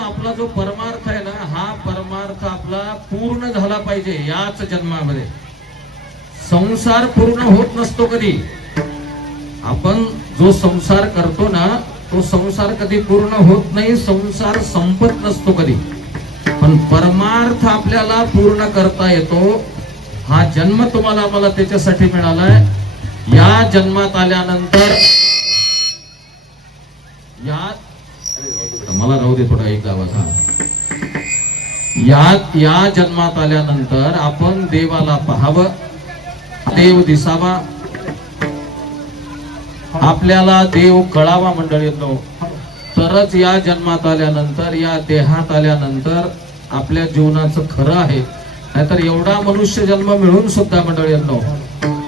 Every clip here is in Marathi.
आपला जो परमार्थ आहे ना, हा परमार्थ आपला पूर्ण झाला पाहिजे याच जन्मामध्ये. संसार पूर्ण होत नसतो कधी. आपण जो संसार करतो ना, तो संसार कधी पूर्ण होत नाही, संसार संपत नसतो कधी. पण परमार्थ आपल्याला पूर्ण करता येतो. हा जन्म तुम्हाला मला त्याच्यासाठी मिळालाय. या जन्मात आल्यानंतर मला राहू दे थोडा एक आवाज. या जन्मात आल्यानंतर आपण देवाला पाहावं, देव दिसावा, आपल्याला देव कळावा मंडळींनो. तरच या जन्मात आल्यानंतर, या देहात आल्यानंतर आपल्या जीवनाचं खरं आहे. नाहीतर एवढा मनुष्य जन्म मिळून सुद्धा मंडळींनो,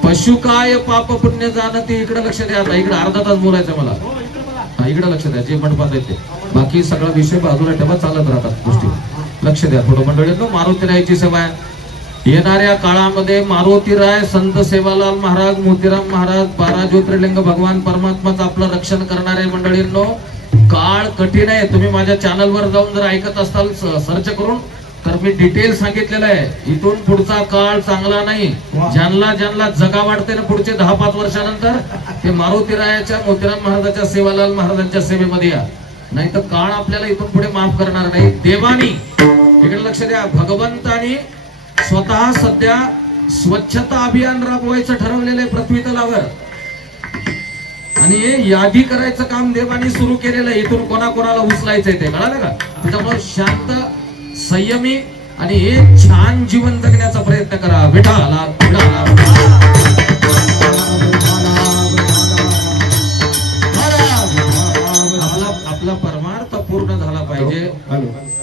पशु काय पाप पुण्य जाणती. इकडे लक्ष द्या. आता इकडे अर्धा तास बोलायचं मला. इकडे लक्ष द्या. जे मंडपात येते बाकी सगळा विषय बाजूला ठेवा, चालत राहतात गोष्टी. लक्ष द्या थोडं मंडळींनो. मारुतीरायाची सेवा आहे. येणाऱ्या काळामध्ये मारुतीराय, संत सेवालाल महाराज, मोतीराम महाराज, 12 ज्योतिर्लिंग भगवान परमात्माचं आपलं रक्षण करणारे मंडळींनो. काळ कठीण आहे. तुम्ही माझ्या चॅनलवर जाऊन जर ऐकत असताल सर्च करून, तर मी डिटेल सांगितलेलं आहे. इथून पुढचा काळ चांगला नाही. ज्यांना जगा वाटते ना पुढचे 10-5 वर्षानंतर, ते मारुतीरायाच्या, मोतीराम महाराजाच्या, सेवालाल महाराजांच्या सेवेमध्ये या. नाही तर काळ आपल्याला इथून पुढे माफ करणार नाही. देवानी, इकडे लक्ष द्या, भगवंतानी स्वतः सध्या स्वच्छता अभियान राबवायचं ठरवलेलं आहे पृथ्वी तलावर. आणि यादी करायचं काम देवानी सुरू केलेलं आहे. इथून कोणाकोणाला उचलायचंय ते कळालं का? त्याच्यामुळे शांत, संयमी आणि एक छान जीवन जगण्याचा प्रयत्न करा. विठाला आपला परमार्थ पूर्ण झाला पाहिजे.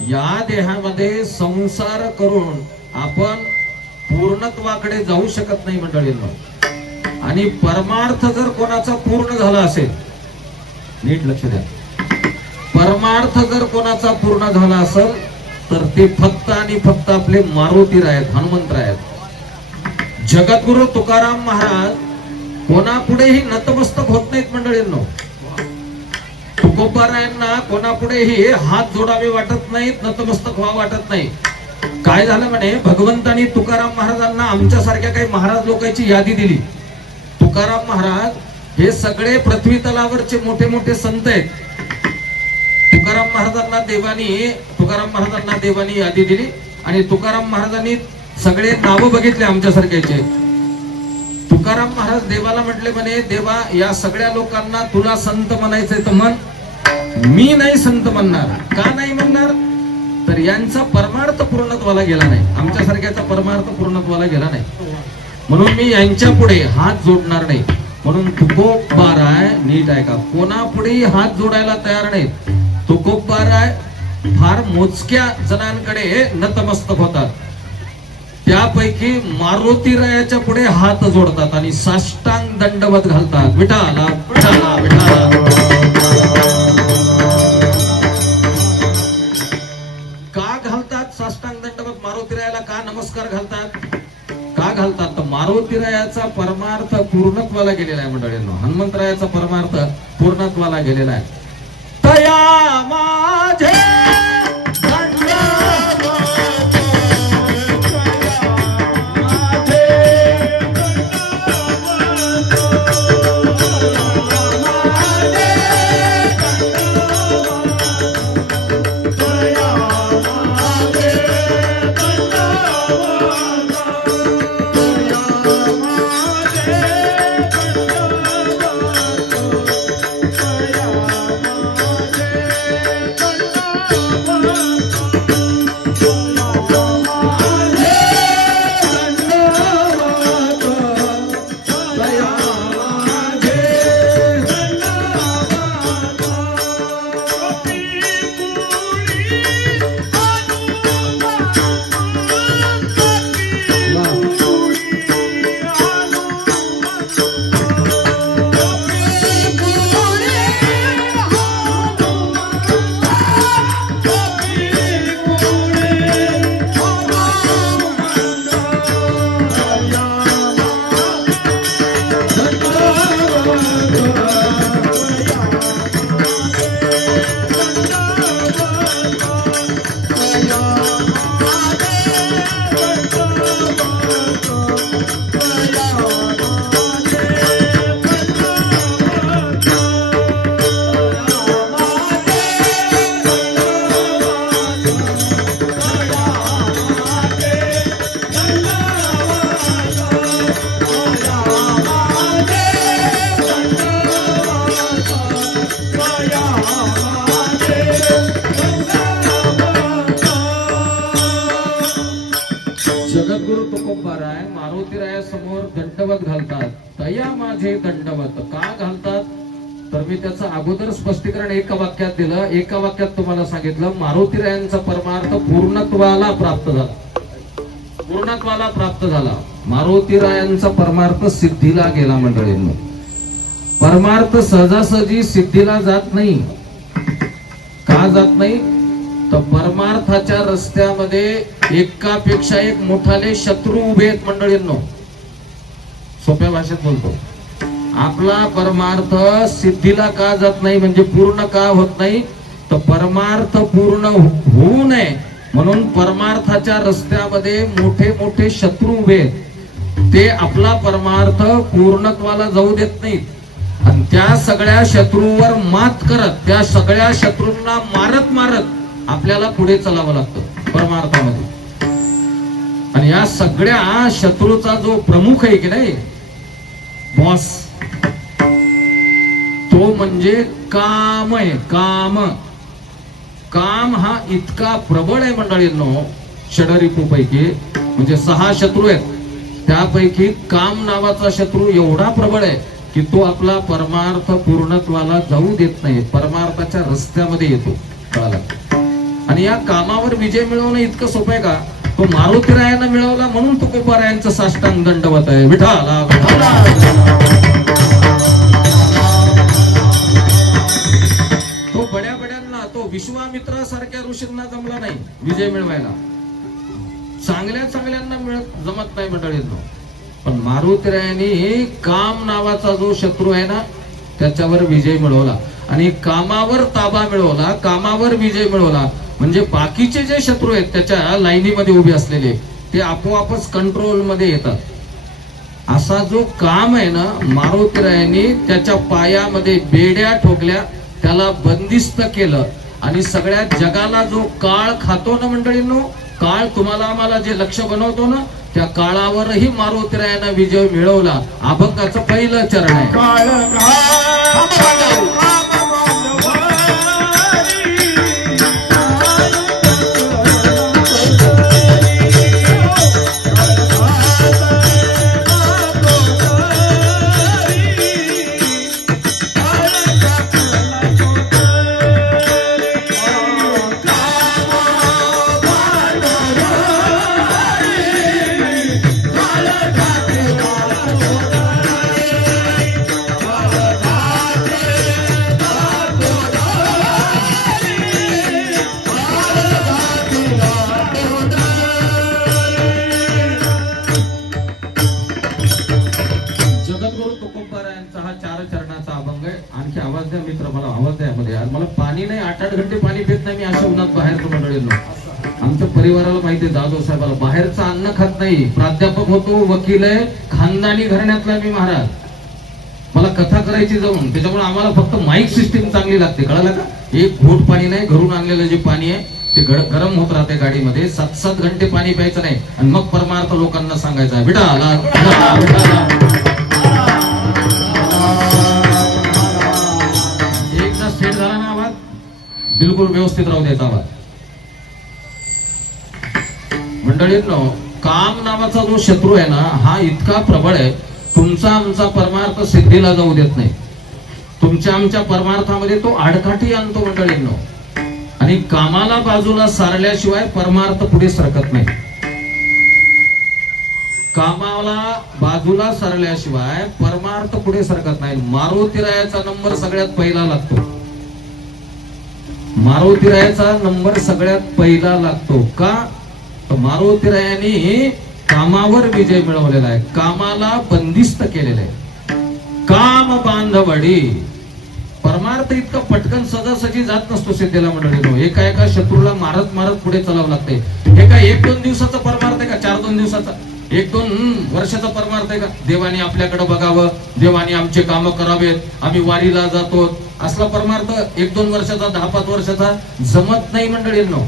या देहामध्ये संसार करून आपण पूर्णत्वाकडे जाऊ शकत नाही मंडळींनो. आणि परमार्थ जर कोणाचा पूर्ण झाला असेल, नीट लक्ष द्या, परमार्थ जर कोणाचा पूर्ण झाला असेल तर ते फक्त आणि फक्त आपले मारुतीराय आहेत, हनुमंतराय आहेत. जगद्गुरु तुकाराम महाराज कोणापुढेही नतमस्तक होत नाहीत मंडळींनो. तुकोबारायांना कोणापुढेही हात जोडावे वाटत नाहीत, नतमस्तक व्हावं वाटत नाही. काय झालं म्हणे, भगवंतानी तुकाराम महाराजांना आमच्यासारख्या काही महाराज लोकांची यादी दिली. तुकाराम महाराज हे सगळे पृथ्वी तलावरचे मोठे मोठे संत आहेत. तुकाराम महाराजांना देवानी यादी दिली आणि तुकाराम महाराजांनी सगळे नाव बघितले आमच्यासारख्याचे. तुकाराम महाराज देवाला म्हटले म्हणे, देवा या सगळ्या लोकांना तुला संत म्हणायचंय तर म्हण, मी नाही संत म्हणणार. का नाही म्हणणार? तर यांचा परमार्थ पूर्णत्वाला गेला नाही, आमच्यासारख्याचा परमार्थ पूर्णत्वाला गेला नाही, म्हणून मी यांच्या पुढे हात जोडणार नाही. म्हणून तुकोबाराय, नीट आहे का, कोणापुढेही हात जोडायला तयार नाहीत. तुकोबाराय फार मोजक्या जणांकडे नतमस्तक होतात. त्यापैकी मारुतीरायाच्या पुढे हात जोडतात आणि साष्टांग दंडवत घालतात. विठाला विठाला विठाला. का घालतात साष्टांग दंडवत मारुतीरायाला? का नमस्कार घालतात? का घालतात? तर मारुतीरायाचा परमार्थ पूर्णत्वाला गेलेला आहे मंडळींनो. हनुमंतरायाचा परमार्थ पूर्णत्वाला गेलेला आहे. तया माझे समोर दंडवत घालतात, तया माझे दंडवत का घालतात? तर मी त्याचं अगोदर स्पष्टीकरण एका वाक्यात दिलं. एका वाक्यात तुम्हाला सांगितलं, मारुतीरायांचा परमार्थ पूर्णत्वाला प्राप्त झाला. पूर्णत्वाला प्राप्त झाला. मारुतीरायांचा परमार्थ सिद्धीला गेला. मंडळींनो, परमार्थ सहजासहजी सिद्धीला जात नाही. का जात नाही? तर परमार्थाच्या रस्त्यामध्ये एकापेक्षा एक मोठाले शत्रू उभे आहेत. मंडळींनो, सोप्या भाषेत बोलतो, आपला परमार्थ सिद्धीला का जात नाही, म्हणजे पूर्ण का होत नाही? तर परमार्थ पूर्ण होऊ नये म्हणून परमार्थाच्या रस्त्यामध्ये मोठे मोठे शत्रू उभे आहेत. ते आपला परमार्थ पूर्णत्वाला जाऊ देत नाहीत आणि त्या सगळ्या शत्रूवर मात करत, त्या सगळ्या शत्रूंना मारत मारत आपल्याला पुढे चालावं लागतं परमार्थामध्ये. आणि या सगळ्या शत्रूचा जो प्रमुख आहे की नाही, बॉस, तो म्हणजे काम आहे. काम हा इतका प्रबळ आहे मंडळींनो, षडरिपूपैकी म्हणजे 6 शत्रू आहेत, त्यापैकी काम नावाचा शत्रू एवढा प्रबळ आहे की तो आपला परमार्थ पूर्णत्वाला जाऊ देत नाही, परमार्थाच्या रस्त्यामध्ये येतो. कळालं? आणि या कामावर विजय मिळवणं इतकं सोपं आहे का? तो मारुतीरायांना मिळवला म्हणून तुकोबारायांचं साष्टांग दंडवत आहे. विठाला तो बड्या बड्यांना, तो विश्वामित्रासारख्या ऋषींना जमला नाही विजय मिळवायला. चांगल्या चांगल्यांना जमत नाही मंडळींनो. पण मारुतीरायांनी काम नावाचा जो शत्रू आहे ना, त्याच्यावर विजय मिळवला आणि कामावर ताबा मिळवला, कामावर विजय मिळवला. म्हणजे बाकीचे जे शत्रू आहेत त्याच्या लाईनीमध्ये उभे असलेले, ते आपोआपच कंट्रोल मध्ये येतात. असा जो काम आहे ना, मारुतीरायांनी त्याच्या पायामध्ये बेड्या ठोकल्या, त्याला बंदिस्त केलं आणि सगळ्या जगाला जो काळ खातो ना मंडळींनो, काळ तुम्हाला आम्हाला जे लक्ष बनवतो ना, त्या काळावरही मारुतीरायांना विजय मिळवला. अभंगाचं पहिलं चरण आहे. आणखी आवाज द्या मित्र, मला आवाज द्या मध्ये. मला पाणी नाही, 8-8 घंटे पाणी पित नाही मी अशा उन्हात बाहेर. मंडळींनो, आमच्या परिवाराला माहिती आहे, जाधव साहेबाला बाहेरचं अन्न खात नाही. प्राध्यापक होतो, वकील आहे, खानदानी घराण्यातला मी महाराज. मला कथा करायची जाऊन, त्याच्यामुळे आम्हाला फक्त माईक सिस्टीम चांगली लागते. कळालं का? एक घोट पाणी नाही, घरून आणलेलं जे पाणी आहे ते गरम होत राहते गाडीमध्ये. 7-7 घंटे पाणी प्यायचं नाही आणि मग परमार्थ लोकांना सांगायचा आहे. एकदा सेट झाला ना आवाज, बिलकुल व्यवस्थित राहू द्यायचा आवाज. मंडळींनो, काम नावाचा जो शत्रू आहे ना, हा इतका प्रबळ आहे, तुमचा आमचा परमार्थ सिद्धीला जाऊ देत नाही. तुमच्या आमच्या परमार्थामध्ये तो आडकाठी आणतो मंडळींनो. आणि कामाला बाजूला सारल्याशिवाय परमार्थ पुढे सरकत नाही. कामाला बाजूला सरल्याशिवाय परमार्थ पुढे सरकत नाही. मारुतीरायाचा नंबर सगळ्यात पहिला लागतो. मारुतीरायाचा नंबर सगळ्यात पहिला लागतो का? तर मारुतीरायांनी कामावर विजय मिळवलेला आहे, कामाला बंदिस्त केलेलं आहे. काम बांधवडी. परमार्थ इतकं पटकन सहजासहजी जात नसतो सिद्धीला मंडळीनो. एका एका शत्रूला मारत मारत पुढे चालावं लागते. हे काय 1-2 दिवसाचा परमार्थ आहे का? 4-2 दिवसाचा, 1-2 वर्षाचा परमार्थ आहे का? देवानी आपल्याकडे बघावं, देवानी आमचे काम करावेत, आम्ही वारीला जातो, असला परमार्थ 1-2 वर्षाचा, 10-5 वर्षाचा जमत नाही मंडळींनो.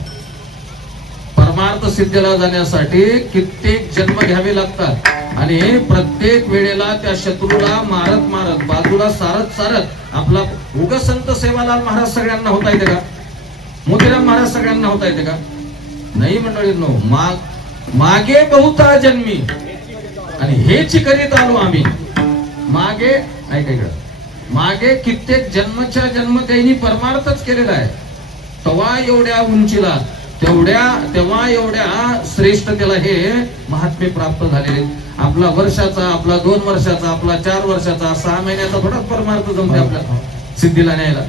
परमार्थ सिद्धीला जाण्यासाठी कित्येक जन्म घ्यावे लागतात आणि प्रत्येक वेळेला त्या शत्रूला मारत मारत, बाजूला सारत सारत आपला. उगा संत सेवालाल महाराज सगळ्यांना होता येते का? मोतीराम महाराज सगळ्यांना होता येते का? नाही मंडळींनो. मागे बहुता जन्मी आणि हेच करीत आलो आम्ही मागे. ऐका इकडं, मागे कित्येक जन्मच्या जन्म त्यांनी परमार्थच केलेला आहे. तेव्हा एवढ्या उंचीला, तेव्हा एवढ्या श्रेष्ठतेला हे महात्मे प्राप्त झालेले. आपला वर्षाचा, आपला 2 वर्षाचा, आपला 4 वर्षाचा, 6 महिन्याचा थोडाच परमार्थ जमते आपल्या सिद्धीला न्यायला.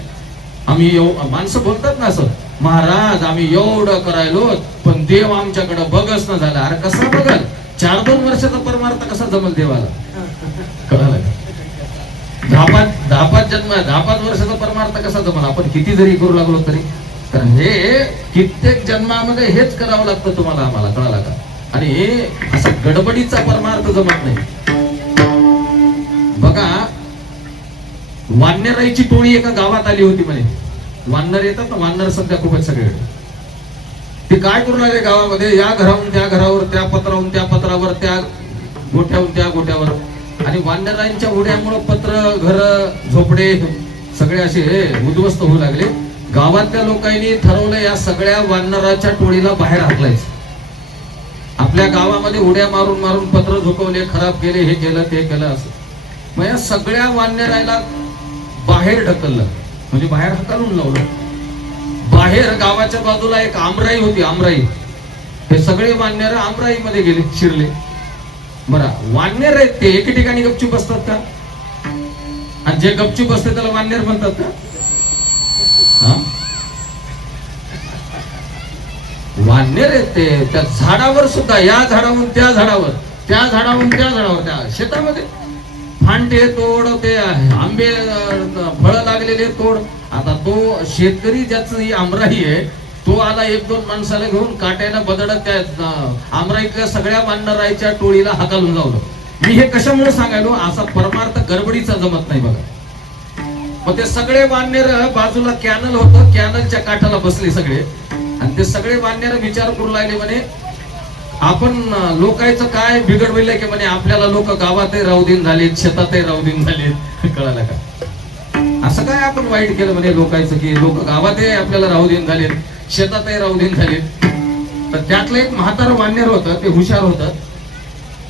आम्ही माणसं बोलतात ना असं, महाराज आम्ही एवढं करायलो पण देव आमच्याकडे बघच न झाला. अरे कसा बघल? 4-2 वर्षाचा परमार्थ कसा जमल देवाला? कळालं? 10-5 जन्म, 10-5 वर्षाचा परमार्थ कसा जमल? आपण किती जरी करू लागलो तरी. कारण हे कित्येक जन्मामध्ये हेच करावं लागतं तुम्हाला आम्हाला. कळाला का? आणि हे असा गडबडीचा परमार्थ जमत नाही. बघा, वानराईची टोळी एका गावात आली होती म्हणे. वानर येतात ना, वानर सध्या खूपच सगळीकडे. ते काय करू लागले गावामध्ये, या घराहून त्या घरावर, त्या पत्राहून त्या पत्रावर, त्या गोठ्याहून त्या गोठ्यावर. आणि वानरांच्या उड्यामुळे पत्र, घर, झोपडे सगळे असे उद्ध्वस्त होऊ लागले. गावातल्या लोकांनी ठरवलं या सगळ्या वानराच्या टोळीला बाहेर हाकलायचं. आपल्या गावामध्ये उड्या मारून मारून पत्र झोपवले, खराब केले, हे केलं ते केलं असं. मग या सगळ्या वानराला बाहेर ढकललं, म्हणजे बाहेर हकलून लावलं. बाहेर गावाच्या बाजूला एक आमराई होती, आमराई. हे सगळे वानर आमराई मध्ये गेले, शिरले. बरं, वानर आहेत ते एके ठिकाणी गपचूप असतात का? आणि जे गपचूप असते त्याला वानर म्हणतात का? वानर आहेत ते. त्या झाडावर सुद्धा, या झाडावरून त्या झाडावर, त्या झाडावरून त्या झाडावर, त्या शेतामध्ये फांटे तोड, ते आंबे फळ लागलेले तोड. आता तो शेतकरी ज्याची आमराई आहे तो आला 1-2 माणसाला घेऊन काट्याला बदडत त्या आमराईतल्या सगळ्या वानराईच्या टोळीला हाकलून लावलं. मी हे कशामुळे सांगायलो, असा परमार्थ गडबडीचा जमत नाही बघा. मग ते सगळे वानर बाजूला कॅनल होतं, कॅनलच्या काठाला बसले सगळे. आणि ते सगळे वानर विचार करू लागले म्हणे, आपण लोकांचं काय बिघडवलं की म्हणे आपल्याला लोक गावातही राहू दिन झालेत, शेतातही राहू दिन झालेत. कळालं का? असं काय आपण वाईट केलं म्हणे लोकांचं की लोक गावातही आपल्याला राहू दिन झालेत, शेतातही राहू दिन झालेत. तर त्यातलं एक म्हातारं वानर होतं, ते हुशार होतं.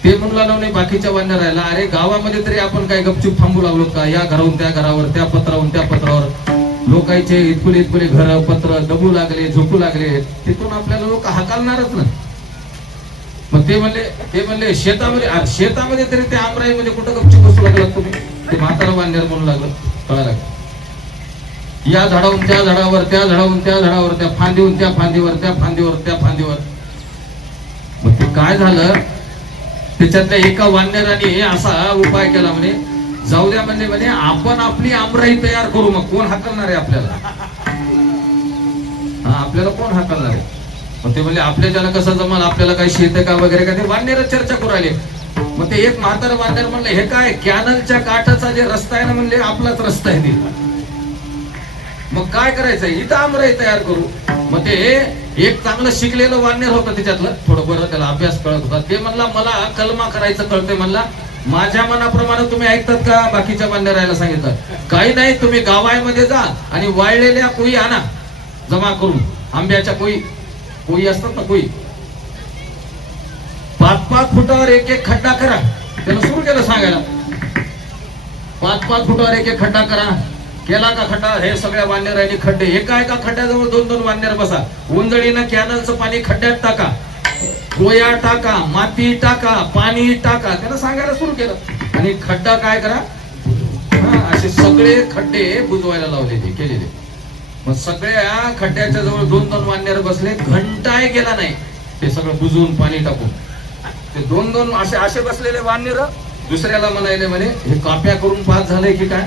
ते म्हणू लागलं म्हणे बाकीच्या वानरायला, अरे गावामध्ये तरी आपण काय गपचूप थांबू लागलो का? या घराहून त्या घरावर, त्या पत्राहून त्या पत्रावर लोकांचे इतकुले इतकुले घर, पत्र दबू लागले, झोपू लागले. तिथून आपल्याला लोक हाकालणारच ना. मग ते म्हणले शेतामध्ये तरी त्या आमराईमध्ये कुठं गपचूप बसू लागलात तुम्ही? ते म्हातारा वानर म्हणू लागलं. कळालं? या झाडावरून त्या झाडावर, त्या झाडावरून त्या झाडावर, त्या फांदीहून त्या फांदीवर, त्या फांदीवर त्या फांदीवर. मग ते काय झालं, त्याच्यातल्या एका वानराने असा उपाय केला म्हणे, जाऊ द्या म्हणे आपण आपली आमराई तयार करू. मग कोण हाकलणार आहे आपल्याला? आपल्याला कोण हाकलणार आहे? मग ते म्हणले आपल्या ज्याला कसं जमल, आपल्याला काही शेत का वगैरे का? ते वानर चर्चा करू राहिले. मग ते एक म्हातारं वानर म्हणले, हे काय कॅनलच्या काठाचा जे रस्ता आहे ना, म्हणले आपलाच रस्ता आहे ते. मग काय करायचंय, इथं आमराई तयार करू. मग ते एक चांगलं शिकलेलं वानर होतं, त्याच्यातलं थोडं बरं त्याला अभ्यास कळत होता. ते म्हणला मला कलमा करायचं कळतंय. म्हणला माझ्या मनाप्रमाणे तुम्ही ऐकतात का? बाकीच्या वानरायला सांगितलं काही नाही, तुम्ही गावामध्ये जा आणि वाळलेल्या कोई आणा जमा करून. आंब्याच्या कोई असतात ना, कोई 5-5 फुटावर एक खड्डा करा. त्याला सुरू केलं सांगायला, 5-5 फुटावर एक खड्डा करा. केला का खड्डा? हे सगळ्या वानरांनी खड्डे, एका एका खड्ड्याजवळ 2-2 वानर बसा. उंजळीनं कॅनलचं पाणी खड्ड्यात टाका, कोया टाका, माती टाका, पाणी टाका. त्याला सांगायला सुरू केलं. आणि खड्डा काय करा, असे सगळे खड्डे बुजवायला लावले ते केलेले. मग सगळ्या खड्ड्याच्या जवळ 2-2 वानर बसले. घंटाही गेला नाही ते सगळं बुजवून पाणी टाकून. ते 2-2 असे बसलेले वानर दुसऱ्याला म्हणायले म्हणे, हे काप्या करून पास झालंय की काय?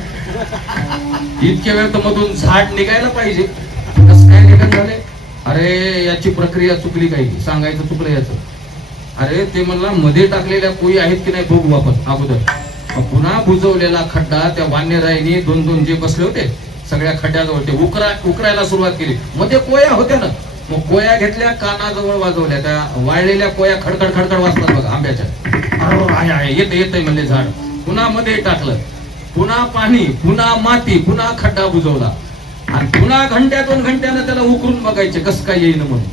इतक्या वेळ तर मधून झाड निघायला पाहिजे, कसं काय निघत झाले? अरे याची प्रक्रिया चुकली, काही सांगायचं चुकलं याचं. अरे ते म्हणला मध्ये टाकलेल्या कोई आहेत की नाही बघू आपण अगोदर. पुन्हा बुजवलेला खड्डा त्या वानराईने 2-2 जे बसले होते सगळ्या खड्ड्याजवळ ते उकरायला सुरुवात केली. मध्ये कोया होत्या ना, मग कोया घेतल्या, कानाजवळ वाजवल्या. त्या वाळलेल्या कोया खडखड खडखड वाजतात बघा आंब्याच्या. येते म्हणले झाड. पुन्हा मध्ये टाकलं, पुन्हा पाणी, पुन्हा माती, पुन्हा खड्डा बुजवला. आणि पुन्हा 1-2 घंट्यानं त्याला उकरून बघायचे कसं काय येईन म्हणून.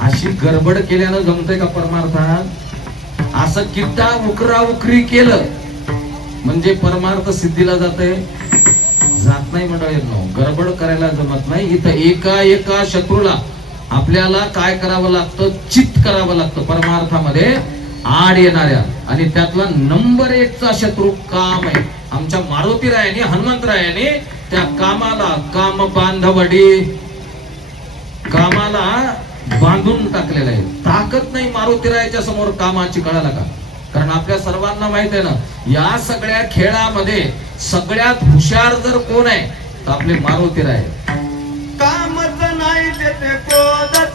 अशी गडबड केल्यानं जमतंय का परमार्थात? असं किद्दा उकरा उकरी केलं म्हणजे परमार्थ सिद्धीला जाते जात नाही मंडळींनो. गडबड करायला जमत नाही. इथं एका एका शत्रूला आपल्याला काय करावं लागतं, चित करावं लागतं परमार्थामध्ये आड येणाऱ्या. आणि त्यातला नंबर 1 चा शत्रू काम आहे. आमच्या मारुतीरायाने हनुमंतरायाने त्या कामाला काम बांधवडी कामाला बांधून टाकलेलं आहे. ताकद नाही मारुतीरायाच्या समोर कामाची, कळाला का? कारण आपल्या सर्वांना माहित आहे ना, या सगळ्या खेळामध्ये सगळ्यात हुशार जर कोण आहे तर आपले मारुतीराय. कामच नाही देते क्रोधच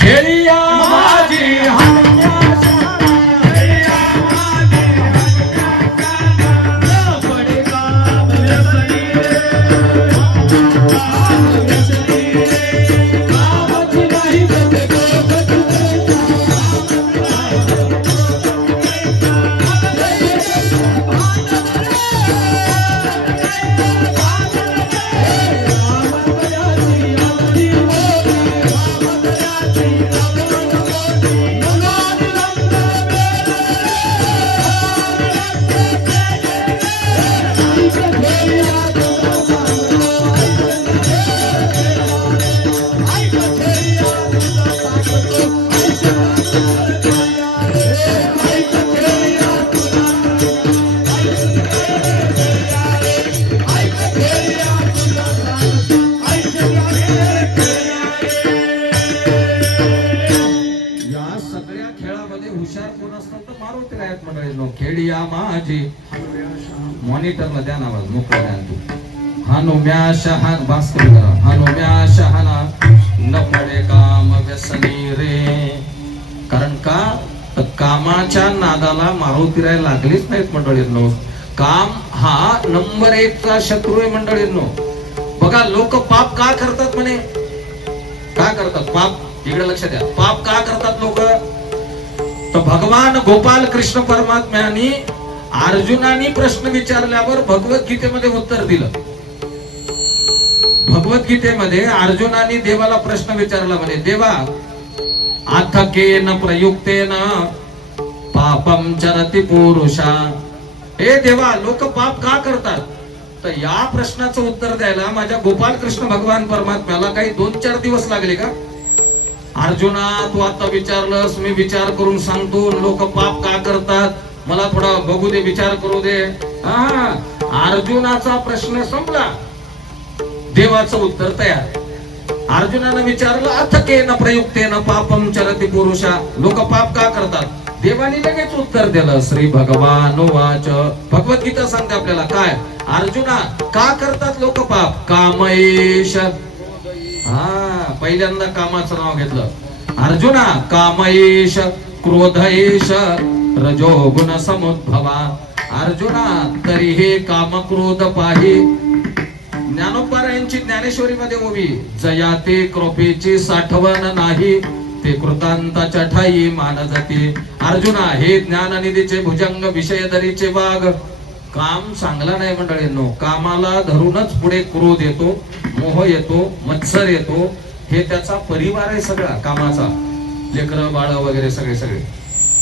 खेळिया माझी खेळिया माझी. मॉनिटरला द्या ना आवाज, मोकळा द्या तू. हनुम्या शहान बास करा. हनुम्या शहाना न पडे काम व्यसनी रे. कारण का तर कामाच्या नादाला मारुतीराय लागलीच नाहीत मंडळींनो. काम हा नंबर 1 चा शत्रू आहे मंडळींनो. बघा लोक पाप का करतात म्हणे, का करतात पाप? इकडे लक्ष द्या. पाप का करतात लोक? तर भगवान गोपाल कृष्ण परमात्म्याने अर्जुनाने प्रश्न विचारल्यावर भगवद्गीतेमध्ये उत्तर दिलं. भगवद्गीतेमध्ये अर्जुनाने देवाला प्रश्न विचारला म्हणे, देवा अथकेन प्रयुक्तेन पापम चरति पुरुषा. हे देवा लोक पाप का करतात? तर या प्रश्नाचं उत्तर द्यायला माझ्या गोपाल कृष्ण भगवान परमात्म्याला काही 2-4 दिवस लागले का? अर्जुना तू आता विचारलंस, मी विचार करून सांगतो लोक पाप का करतात, मला थोडा बघू दे, विचार करू दे. अर्जुनाचा प्रश्न संपला, देवाचं उत्तर तयार. अर्जुनानं विचारलं अथकेन प्रयुक्तेन पापम चरति पुरुषा. लोक पाप का करतात? देवाने लगेच उत्तर दिलं. श्री भगवान वाच. भगवद्गीता सांगते आपल्याला काय? अर्जुना का करतात लोक पाप? कामयेश. पहिल्यांदा कामाचं नाव घेतलं. अर्जुना कामयेश क्रोधयेश रजोगुण समुद्भवा. अर्जुना तरी हे काम क्रोध पाही. ज्ञानोबारायांची ज्ञानेश्वरी मध्ये ओवी, जया ते कृपेची साठवण नाही, ते कृतांताच्या ठाई मानजती. अर्जुना हे ज्ञाननिधीचे भुजंग विषयधरीचे वाघ. काम चांगला नाही मंडळींनो. कामाला धरूनच पुढे क्रोध येतो, मोह येतो, मत्सर येतो. हे त्याचा परिवार आहे सगळा कामाचा, लेकरं बाळ वगैरे सगळे सगळे.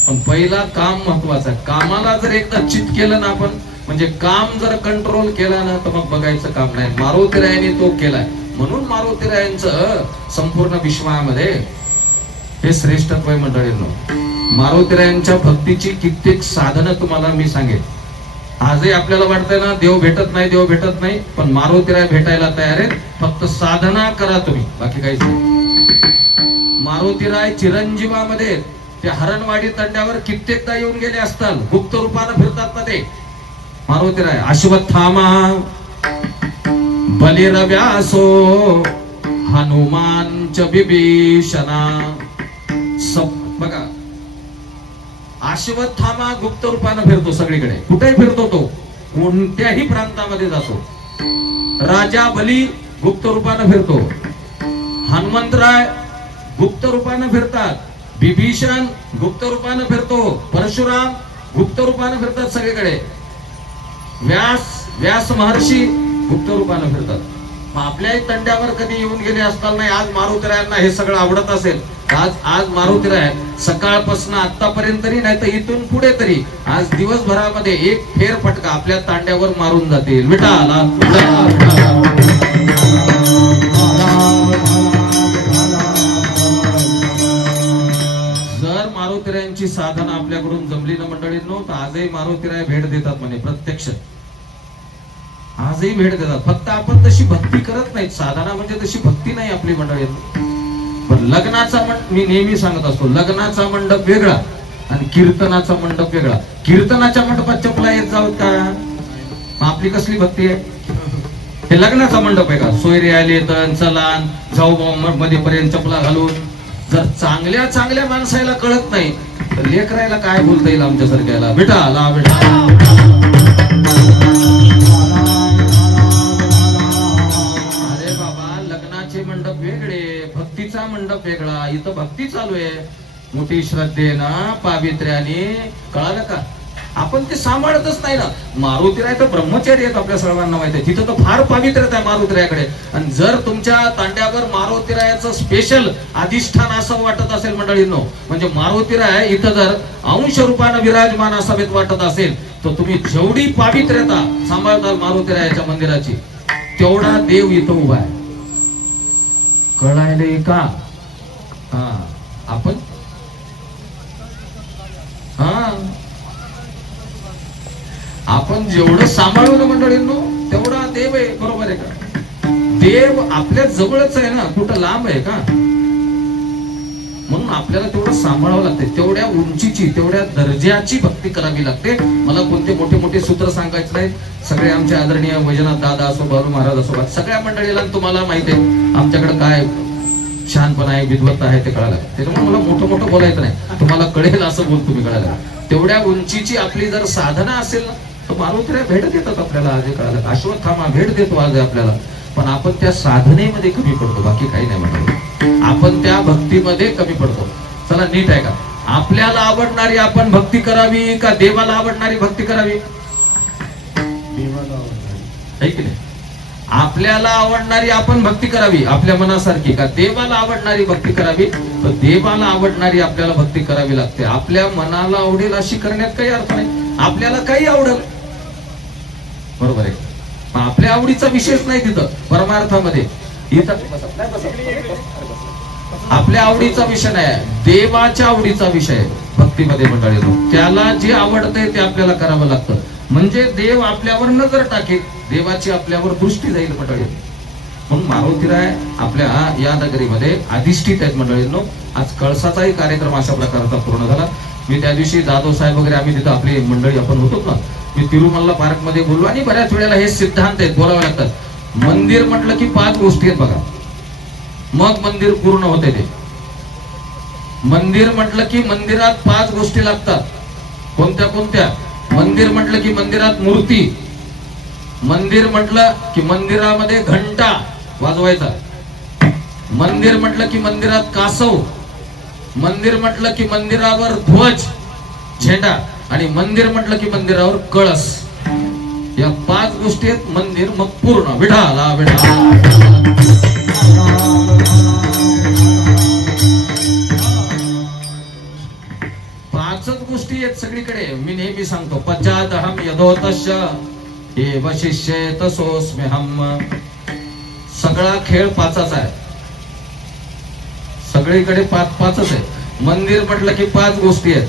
पण पहिला काम महत्वाचं आहे. कामाला जर एकदा चित केलं ना आपण, म्हणजे काम जर कंट्रोल केला ना, तर मग बघायचं काम नाही. मारुतीरायांनी तो केलाय. म्हणून मारुतीरायांचं संपूर्ण विश्वामध्ये हे श्रेष्ठत्व आहे मंडळींनो. मारुतीरायांच्या भक्तीची कित्येक साधनं तुम्हाला मी सांगेन. आजही आपल्याला वाटतंय ना देव भेटत नाही, देव भेटत नाही, पण मारुतीराय भेटायला तयार आहेत. फक्त साधना करा तुम्ही, बाकी काहीच नाही. मारुतीराय चिरंजीवामध्ये ते हरणवाडी तंड्यावर कित्येकदा येऊन गेले असतात. गुप्त रूपानं फिरतात ना ते मारुतीराय. अश्वत्थामा बलिरव्यासो हनुमान च विभीषणा. बघा अश्वत्थामा गुप्त रूपानं फिरतो सगळीकडे, कुठेही फिरतो तो, कोणत्याही प्रांतामध्ये जातो. राजा बली गुप्त रूपानं फिरतो. हनुमंतराय गुप्त रूपानं फिरतात. विभीषण गुप्त रूपानं फिरतो. परशुराम गुप्त रूपानं फिरतात सगळीकडे. व्यास महर्षी गुप्त रूपानं फिरतात. मग आपल्याही तंड्यावर कधी येऊन गेले असताना नाही, आज मारुतीरायांना हे सगळं आवडत असेल, आज मारुतीराय सकाळपासून आतापर्यंत तरी नाही तर इथून पुढे तरी आज दिवसभरामध्ये एक फेर फटका आपल्या तांड्यावर मारून जातील. विठाला जर मारुतीरायांची साधना आपल्याकडून जमली ना मंडळींनो, तर आजही मारुतीराय भेट देतात म्हणे, प्रत्यक्ष आजही भेट देतात. फक्त आपण तशी भक्ती करत नाही, साधना म्हणजे तशी भक्ती नाही आपली मंडळींनो. पण लग्नाचा मी नेहमी सांगत असतो, लग्नाचा मंडप वेगळा आणि कीर्तनाचा मंडप वेगळा. कीर्तनाच्या मंडपात चपला येत जावत का? मग आपली कसली भक्ती आहे? हे लग्नाचा मंडप आहे का? सोयरे आले तर चलान जाऊ मध्ये पर्यंत चपला घालून. जर चांगल्या चांगल्या माणसाला कळत नाही तर लेकरायला काय बोलता येईल आमच्यासारख्याला? बेटा ला बेटा. मंडप वेगळे, भक्तीचा मंडप वेगळा. इथं भक्ती चालू आहे, मोठी श्रद्धेनं पावित्र्याने, कळालं का? आपण ते सांभाळतच नाही ना. मारुतीराय तर ब्रह्मचारी आहेत, आपल्या सर्वांना माहिती आहे. तिथं तर फार पावित्र्यता आहे मारुतीरायाकडे. आणि जर तुमच्या तांड्यावर मारुतीरायाचं स्पेशल अधिष्ठान असं वाटत असेल मंडळींनो, म्हणजे मारुतीराय इथं जर अंश रूपानं विराजमान असावेत वाटत असेल, तर तुम्ही जेवढी पावित्र्यता सांभाळताल मारुतीरायाच्या मंदिराची, तेवढा देव इथं उभा आहे. कळायले का? आपण आपण जेवढं सांभाळवलं मंडळींनो तेवढा देव आहे. बरोबर आहे का? देव आपल्या जवळच आहे ना, कुठं लांब आहे का? म्हणून आपल्याला तेवढं सांभाळावं लागते. तेवढ्या उंचीची, तेवढ्या दर्जाची भक्ती करावी लागते. मला कोणते मोठे मोठे सूत्र सांगायचे नाही. सगळे आमचे आदरणीय वैजनाथ दादा असो, बारू महाराज असो, सगळ्या मंडळीला तुम्हाला माहिती आहे आमच्याकडे काय शहाणपण आहे, विद्वत्ता आहे, ते कळायला. त्याच्यामुळे मला मोठं मोठं बोलायचं नाही, तुम्हाला कळेल असं बोल तुम्ही. कळायला तेवढ्या उंचीची आपली जर साधना असेल ना, तर मारुतीराय भेट देतात आपल्याला. आज कळालं, अश्वत्थामा भेट देतो आज आपल्याला. पण आपण त्या साधनेमध्ये कमी पडतो, बाकी काही नाही म्हणतो. आपण त्या भक्तीमध्ये कमी पडतो. चला नीट आहे का? आपल्याला आवडणारी आपण भक्ती करावी का देवाला आवडणारी भक्ती करावी? आहे की नाही? आपल्याला आवडणारी आपण भक्ती करावी आपल्या मनासारखी का देवाला आवडणारी भक्ती करावी? तर देवाला आवडणारी आपल्याला भक्ती करावी लागते. आपल्या मनाला आवडेल अशी करण्यात काही अर्थ नाही. आपल्याला काही आवडेल, बरोबर आहे. आपल्या आवडीचा विशेष नाही तिथं परमार्थामध्ये. आपल्या आवडीचा विषय नाही, देवाच्या आवडीचा विषय भक्तीमध्ये मंडळींनो. त्याला जे आवडतंय ते आपल्याला करावं लागतं. म्हणजे देव आपल्यावर नजर टाकेल, देवाची आपल्यावर दृष्टी जाईल मंडळी. म्हणून मारुतीराय आपल्या या नगरीमध्ये अधिष्ठित आहेत मंडळींनो. आज कळसाचाही कार्यक्रम अशा प्रकारचा पूर्ण झाला. मी त्या दिवशी जाधव साहेब वगैरे आम्ही तिथं आपली मंडळी आपण होतो ना, मी तिरुमल्ला पार्क मध्ये बोललो. आणि बऱ्याच वेळेला हे सिद्धांत आहेत, बोलावे लागतात. मंदिर म्हटलं की 5 गोष्टी आहेत बघा, मग मंदिर पूर्ण होते. ते मंदिर म्हटलं की मंदिरात 5 गोष्टी लागतात. कोणत्या कोणत्या? मंदिर म्हटलं की मंदिरात मूर्ती, मंदिर म्हटलं की मंदिरामध्ये घंटा वाजवायचा, मंदिर म्हटलं की मंदिरात कासव, मंदिर म्हटलं की मंदिरावर ध्वज झेंडा, आणि मंदिर म्हटलं की मंदिरावर कळस. या 5 गोष्टी आहेत मंदिर मग पूर्ण. विठाला विठा. गोष्टी आहेत सगळीकडे. मी नेहमी सांगतो, पश्चादहम यदोतस्य एव शिष्येत सोऽस्म्यहम्. सगळा खेळ 5चा आहे, सगळीकडे 5च आहे. मंदिर म्हटलं की 5 गोष्टी आहेत.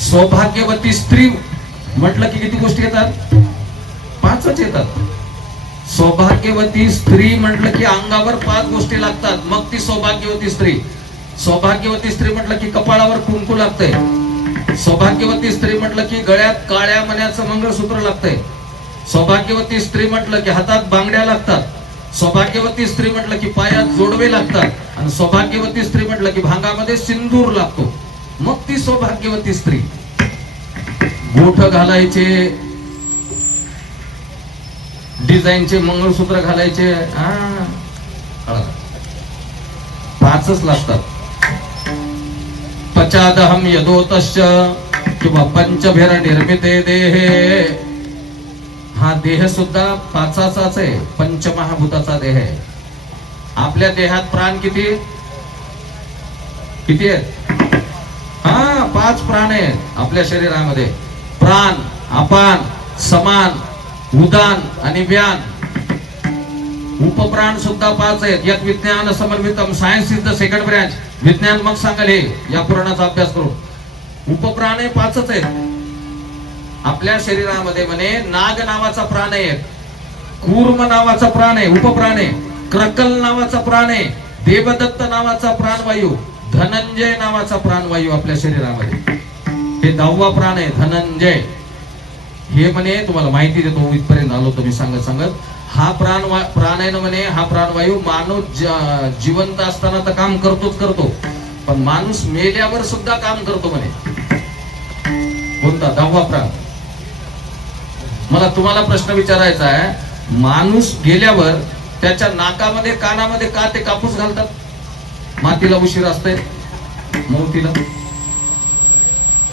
सौभाग्यवती स्त्री म्हटलं की किती गोष्टी येतात? 5च येतात. सौभाग्यवती स्त्री म्हटलं की अंगावर 5 गोष्टी लागतात, मग ती सौभाग्यवती स्त्री. सौभाग्यवती स्त्री म्हटलं की कपाळावर कुंकू लागतंय. सौभाग्यवती स्त्री म्हटलं की गळ्यात काळ्या मण्याचं मंगळसूत्र लागतंय. सौभाग्यवती स्त्री म्हटलं की हातात बांगड्या लागतात. सौभाग्यवती स्त्री म्हटलं की पायात जोडवे लागतात. आणि सौभाग्यवती स्त्री म्हटलं की भांगामध्ये सिंदूर लागतो, मग ती सौभाग्यवती स्त्री. गोठ घालायचे, डिझाईनचे मंगळसूत्र घालायचे, 5च लागतात. पश्चादहम यदोतस्य किंवा पंचभिर निर्मिते देहे. हा देह सुद्धा पाचाचाच आहे, पंचमहाभूताचा देह आहे. आपल्या देहात प्राण किती किती आहेत? हा 5 प्राण आहेत आपल्या शरीरामध्ये. प्राण, अपान, समान, उदान आणि व्यान. उपप्राण सुद्धा 5 आहेत. यात विज्ञान समन्वितम, science is the second branch. विज्ञान मग सांगाल हे या पुराणाचा अभ्यास करून. उपप्राण हे 5च आहेत आपल्या शरीरामध्ये. म्हणे नाग नावाचा प्राण आहे, कूर्म नावाचा प्राण आहे, उपप्राण आहे. क्रकल नावाचा प्राण आहे, देवदत्त नावाचा प्राणवायू, धनंजय नावाचा प्राणवायू आपल्या शरीरामध्ये. हे 10वा प्राण आहे धनंजय. हे म्हणे तुम्हाला माहिती देतो, इथपर्यंत आलो तुम्ही सांगत हा प्राण आहे ना म्हणे. हा प्राणवायू माणूस जिवंत असताना तर काम करतो, पण माणूस मेल्यावर सुद्धा काम करतो म्हणे. कोणता? 10वा प्राण. मला तुम्हाला प्रश्न विचारायचा आहे, माणूस गेल्यावर त्याच्या नाकामध्ये कानामध्ये का ते कापूस घालतात? मातीला उशीर असते, मौतीला.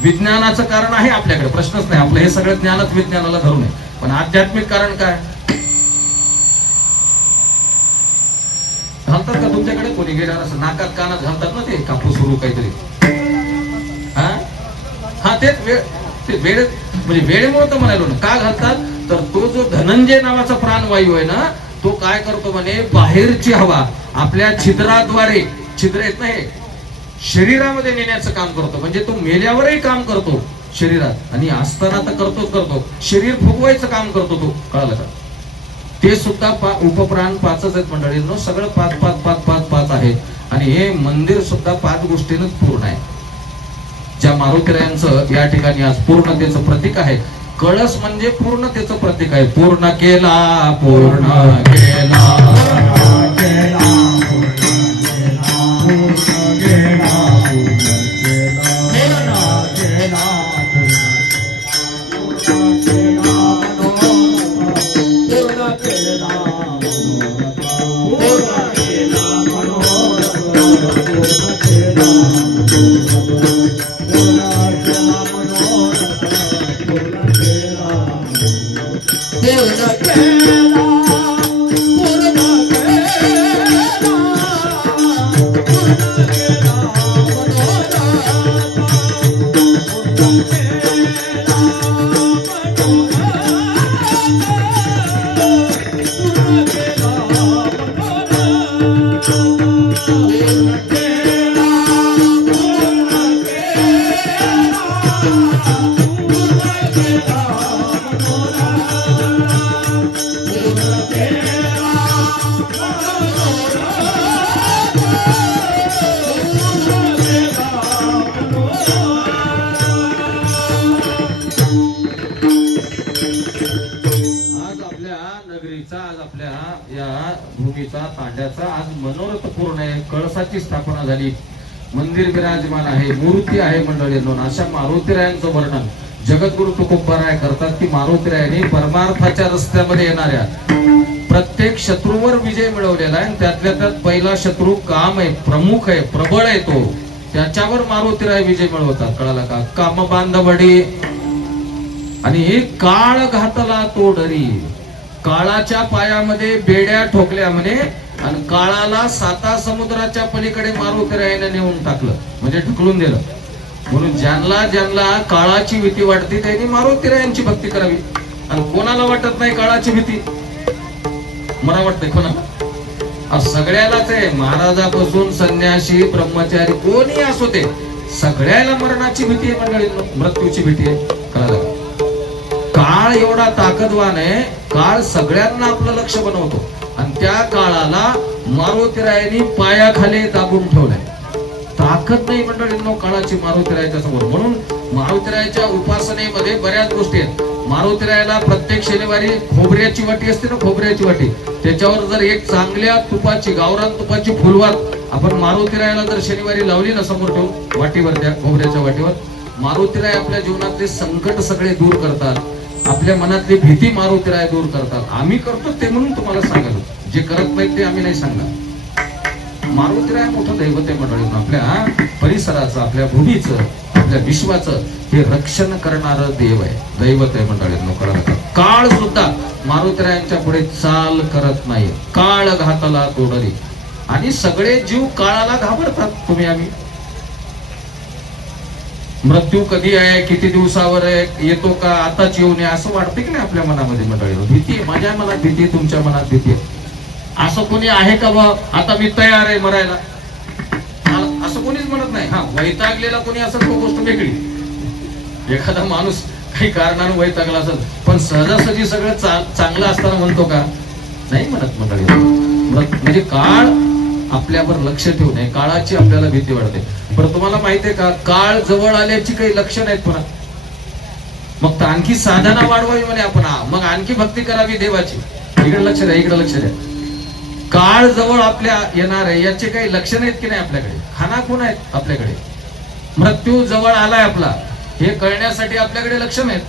विज्ञानाचं कारण आहे आपल्याकडे, प्रश्नच नाही. आपलं हे सगळं ज्ञानच विज्ञानाला धरून आहे. पण आध्यात्मिक कारण काय? घालतात का तुमच्याकडे? कोणी गेल्यावर असं नाकात कानात घालतात ना ते कापूस सुरू काहीतरी. हा ते वेळ म्हणजे वेळेमुळे तर म्हणालो ना. का घालतात? तर तो जो धनंजय नावाचा प्राणवायू आहे ना, तो काय करतो म्हणे, बाहेरची हवा आपल्या छिद्राद्वारे, छिद्र आहेत ना हे, शरीरामध्ये नेण्याचं काम करतो. म्हणजे तो मेल्यावरही काम करतो शरीरात, आणि असताना तर करतो. शरीर फुगवायचं काम करतो तो. कळालं का? ते सुद्धा उपप्राण 5च आहेत मंडळींनो. सगळं 5 आहे. आणि हे मंदिर सुद्धा 5 गोष्टींच पूर्ण आहे. ज्या मारुतीरायांचं या ठिकाणी आज पूर्णतेचं प्रतीक आहे. कळस म्हणजे पूर्णतेचं प्रतीक आहे. पूर्ण केला, पूर्ण केला, आज मनोरथ पूर्ण आहे. कळसाची स्थापना झाली, मंदिर विराजमान आहे, मूर्ती आहे मंडळींनो. अशा मारुतीरायांचं वर्णन जगद्गुरु तुकोबाराय करतात की मारुतीरायांनी परमार्थाच्या रस्त्यामध्ये येणाऱ्या प्रत्येक शत्रूवर विजय मिळवलेला आहे. त्यातल्या त्यात पहिला शत्रू काम आहे, प्रमुख आहे, प्रबळ आहे, तो त्याच्यावर मारुतीराय विजय मिळवतात. कळाला का? काम बांधवडी आणि हे काळ घातला तो डरी. काळाच्या पायामध्ये बेड्या ठोकल्या म्हणे, आणि काळाला 7 समुद्राच्या पलीकडे मारुतीरायाने नेऊन टाकलं, म्हणजे ढकलून दिलं. म्हणून ज्यांना काळाची भीती वाटते त्यांनी मारुतीरायांची भक्ती करावी. आणि कोणाला वाटत नाही काळाची भीती? मला वाटतंय कोणाला? सगळ्यालाच आहे. महाराजापासून संन्यासी, ब्रह्मचारी कोणी असो ते, सगळ्याला मरणाची भीती आहे मंडळी, मृत्यूची भीती आहे. कळालं? काळ एवढा ताकदवान आहे, काळ सगळ्यांना आपलं लक्ष बनवतो. आणि त्या काळाला मारुतीरायांनी पायाखाली दाबून ठेवलंय. ताकद नाही मंडळींनो काळाची मारुतीरायाच्या समोर. म्हणून मारुतीरायाच्या उपासनेमध्ये बऱ्याच गोष्टी आहेत. मारुतीरायाला प्रत्येक शनिवारी खोबऱ्याची वाटी असते ना, खोबऱ्याची वाटी, त्याच्यावर जर एक चांगल्या तुपाची, गावरान तुपाची फुलवात आपण मारुतीरायाला जर शनिवारी लावली ना समोर ठेवून वाटीवर, त्या खोबऱ्याच्या वाटीवर, मारुतीराय आपल्या जीवनातले संकट सगळे दूर करतात. आपल्या मनातली भीती मारुतीराय दूर करतात. आम्ही करतो ते म्हणून तुम्हाला सांगालो, जे करत नाही ते आम्ही नाही सांगणार. मारुतीराय मोठं दैवत आहे मंडळी, आपल्या परिसराचं, आपल्या भूमीचं. आपल्या विश्वाचं हे रक्षण करणारं देव आहे, दैवत आहे मंडळींनो. कळलं का? काळ सुद्धा मारुतीरायांच्या पुढे चाल करत नाही. काळ घाताला तोडली. आणि सगळे जीव काळाला घाबरतात. तुम्ही आम्ही मृत्यू कधी आहे, किती दिवसावर आहे, येतो का, आताच येऊ नये असं वाटतं की नाही आपल्या मनामध्ये मंडळींनो? भीती आहे. माझ्या मनात भीती आहे, तुमच्या मनात भीती आहे. असं कोणी आहे का बा आता मी तयार आहे मरायला, असं कोणीच म्हणत नाही. हा, वैतागलेला कोणी असेल तो गोष्ट वेगळी. एखादा माणूस काही कारणानं वैतागला असेल, पण सहजासहजी सगळं चांगलं असताना म्हणतो का? नाही म्हणत मंडळी. म्हणजे काळ आपल्यावर लक्ष ठेवू नये, काळाची आपल्याला भीती वाटते. पण तुम्हाला माहितीये का, काळ जवळ आल्याची काही लक्षण आहेत पुन्हा. मग तर आणखी साधना वाढवावी म्हणे आपण, मग आणखी भक्ती करावी देवाची. इकडे लक्ष द्या, इकडे लक्ष द्या. काळ जवळ आपल्या येणार आहे याचे काही लक्षण आहेत की नाही आपल्याकडे? खानाखून आहेत आपल्याकडे. मृत्यू जवळ आलाय आपला हे कळण्यासाठी आपल्याकडे लक्षण आहेत.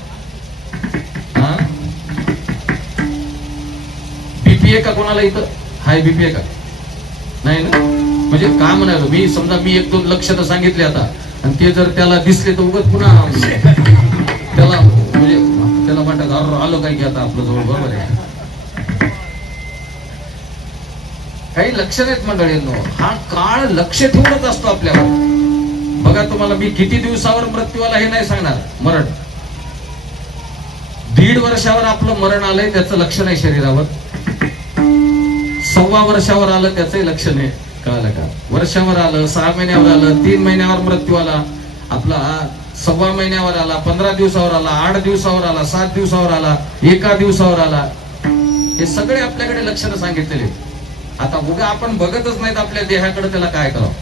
बीपी आहे का कोणाला इथं? हाय बीपी आहे का? नाही ना? म्हणजे काय म्हणालो मी, समजा मी 1-2 लक्षणं सांगितले आता आणि ते जर त्याला दिसले तर उगाच पुन्हा त्याला म्हणजे त्याला वाटत आलो काय की आता आपलं जवळ, बरोबर आहे. काही लक्षण आहेत मंडळींनो. हा काळ लक्ष ठेवूनच असतो आपल्यावर. बघा तुम्हाला मी किती दिवसावर मृत्यू आला हे नाही सांगणार. मरण 1.5 वर्षावर आपलं मरण आलंय त्याचं लक्षण आहे शरीरावर. 1.25 वर्षावर आलं त्याचंही लक्षण आहे. कळलं का? वर्षावर आलं, 6 महिन्यावर आलं, 3 महिन्यावर मृत्यू आला आपला, 1.25 महिन्यावर आला, 15 दिवसावर आला, 8 दिवसावर आला, 7 दिवसावर आला, 1 दिवसावर आला. हे सगळे आपल्याकडे लक्षणं सांगितलेले. आता उगा आपण बघतच नाहीत आपल्या देहाकडे, त्याला काय करावं?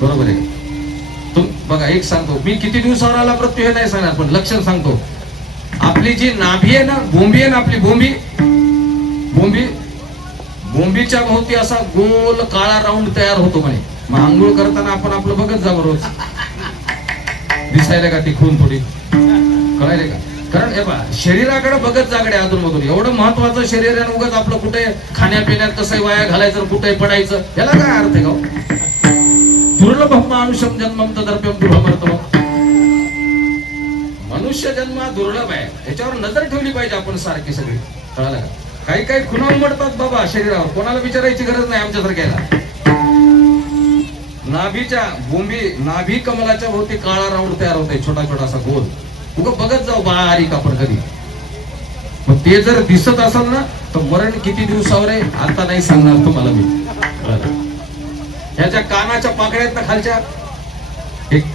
बरोबर आहे. तुम बघा, एक सांगतो मी, किती दिवसावर आला मृत्यू हे नाही सांगणार, पण लक्षण सांगतो. आपली जी नाभी आहे ना, भोंबी आहे ना आपली, भोंबीच्या भोवती असा गोल काळा राऊंड तयार होतो म्हणे. मग आंघोळ करताना आपण आपलं बघत जावं रोज. दिसायला का ती खून थोडी? कळायला का? कारण हे बघा, शरीराकडे बघत जागडे अधून मधून. एवढं महत्वाचं शरीर आहे, उगाच आपलं कुठे खाण्यापिण्यात कसं वाया घालायचं, कुठे पडायचं, याला काय अर्थ आहे का? दुर्लभम मानुषम जन्मम तदर्प्यम दुर्लभम. मनुष्य जन्म दुर्लभ आहे, याच्यावर नजर ठेवली पाहिजे आपण सारखी सगळी. कळालं का? काही काही खुणा उमटतात बाबा शरीरावर, कोणाला विचारायची गरज नाही आमच्यासारख्याला. नाभीच्या नाभी कमलाच्या भोवती काळा राऊंड तयार होतोय, छोटा छोटा असा गोल. उगं बघत जाऊ बारीक आपण कधी. मग ते जर दिसत असेल ना तर मरण किती दिवसावर आहे आता नाही सांगणार तुम्हाला मी. ह्याच्या कानाच्या पाकळ्या आहेत ना खालच्या,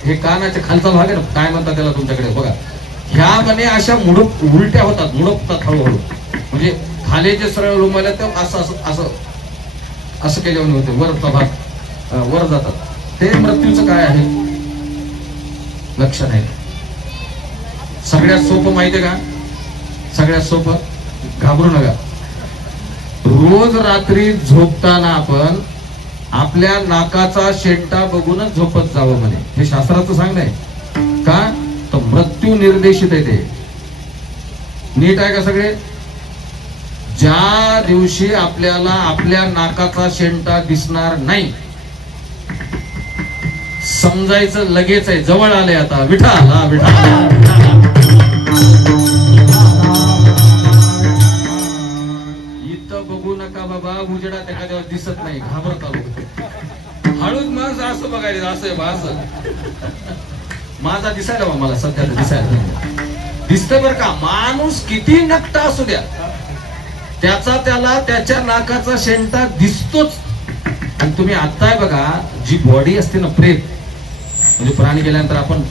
हे कानाच्या खालचा भाग आहे ना, काय म्हणतात त्याला तुमच्याकडे? बघा, ह्या म्हणे अशा उलट्या होतात, मुडपतात हळूहळू. म्हणजे खाली जे सरळ रुमाला तर असं असं असं असं केल्यावर होते, वरचा भाग वर जातात. ते मृत्यूचं काय आहे लक्षण आहे. सगळ्यात सोपं माहितीये का? सगळ्यात सोपं, घाबरू नका. रोज रात्री झोपताना आपण आपल्या नाकाचा शेंटा बघूनच झोपत जावं म्हणे. हे शास्त्राचं सांगणं आहे. का? तर मृत्यू निर्देशित आहे ते. नीट आहे का सगळे? ज्या दिवशी आपल्याला आपल्या नाकाचा शेंटा दिसणार नाही, समजायचं लगेच आहे जवळ आले आता. विठाला विठाला. इथं बघू नका बाबा, उजेडात एखाद्यावर दिसत नाही, घाबरत आलो. हळूच माणसं असं बघायला, असं असं माझा दिसायला बा, मला सध्या दिसायला दिसतंय बरं का. माणूस किती नकटा असू द्या, त्याला त्याच्या नाकाचा शेंटा दिसतोच. आणि तुम्ही आता बघा, जी बॉडी असते ना, प्रेत म्हणजे प्राणी गेल्यानंतर आपण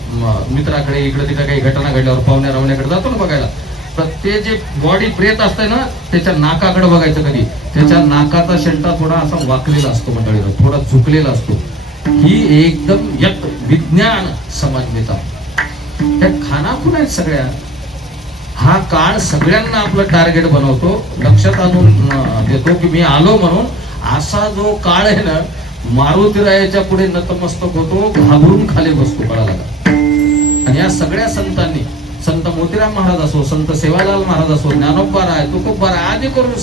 मित्राकडे इकडे तिकडे काही घटना घडल्यावर पाहुण्या रावण्याकडे जातो ना बघायला, तर ते जे बॉडी प्रेत असते ना, त्याच्या नाकाकडे बघायचं कधी. त्याच्या नाकाचा शेंटा थोडा असा वाकलेला असतो मंडळीला, थोडा झुकलेला असतो. ही एकदम एक विज्ञान समन्विता. त्या खानाखून आहेत सगळ्या. हा काळ सगळ्यांना आपलं टार्गेट बनवतो, लक्षात आणून देतो की मी आलो म्हणून. असा जो काळ आहे ना, मारुतीरायाच्या पुढे नतमस्तक होतो, घाबरून खाली बसतो काळाला. आणि या सगळ्या संतांनी, संत मोतीराम महाराज असो, संत सेवालाल महाराज असो, ज्ञानोबा राय, तुकोबा राय, आदी करून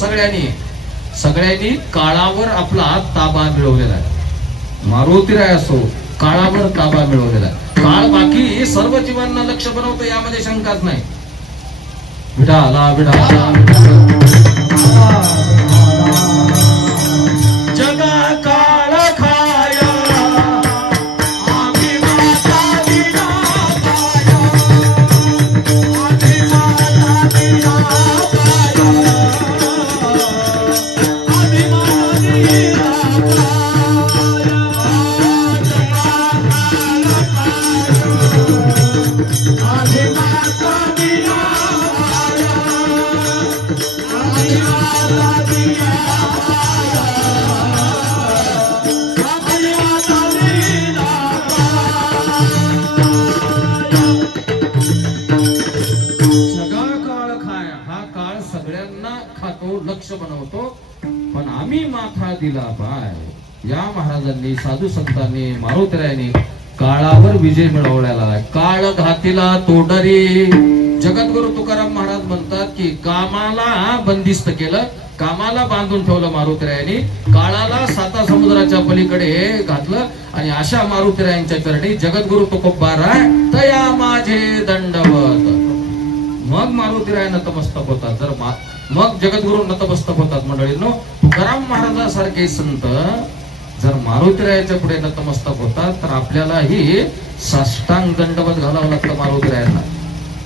सगळ्यांनी काळावर आपला ताबा मिळवलेला आहे. मारुतीराय असो, काळावर ताबा मिळवलेला आहे. काळ बाकी सर्व जीवांना लक्ष बनवतो, यामध्ये शंकाच नाही. विठाला विठाला जगा काळ खाया आम्ही माता विना पाया, आम्ही माता विना पाया, आम्ही माता विना लक्ष बनवतो, पण आम्ही माथा दिला पाय. या महाराजांनी, साधू संतांनी, मारुतीरायांनी काळावर विजय मिळवलेला आहे. काळ घातीला तोडरी. जगद्गुरु तुकाराम महाराज म्हणतात की कामाला बंदिस्त केलं, कामाला बांधून ठेवलं मारुतीरायांनी, काळाला 7 समुद्राच्या पलीकडे घातलं. आणि अशा मारुतीरायांच्या चरणी जगद्गुरु तुकोबारा तया माझे दंडवत. मग मारुतीराय नतमस्तक होतात. जर मग जगद्गुरु नतमस्तक होतात. मंडळींनो, तुकाराम महाराजांसारखे संत जर मारुतीरायाच्या पुढे नतमस्तक होतात तर आपल्यालाही साष्टांग दंडवत घालावं लागतं मारुतीरायांना.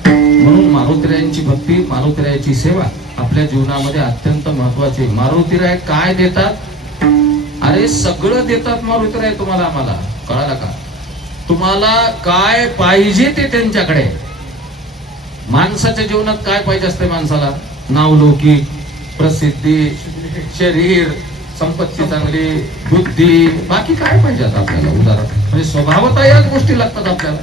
म्हणून मारुतीरायांची भक्ती, मारुतीरायाची सेवा आपल्या जीवनामध्ये अत्यंत महत्वाची. मारुतीराय काय देतात? अरे सगळं देतात मारुतीराय तुम्हाला, आम्हाला. कळालं का? तुम्हाला काय पाहिजे ते त्यांच्याकडे. माणसाच्या जीवनात काय पाहिजे असते माणसाला? नावलौकिक, प्रसिद्धी, शरीर, संपत्ती चांगली, बुद्धी, बाकी काय पाहिजे आता आपल्याला? उदाहरण म्हणजे स्वभावतः याच गोष्टी लागतात आपल्याला.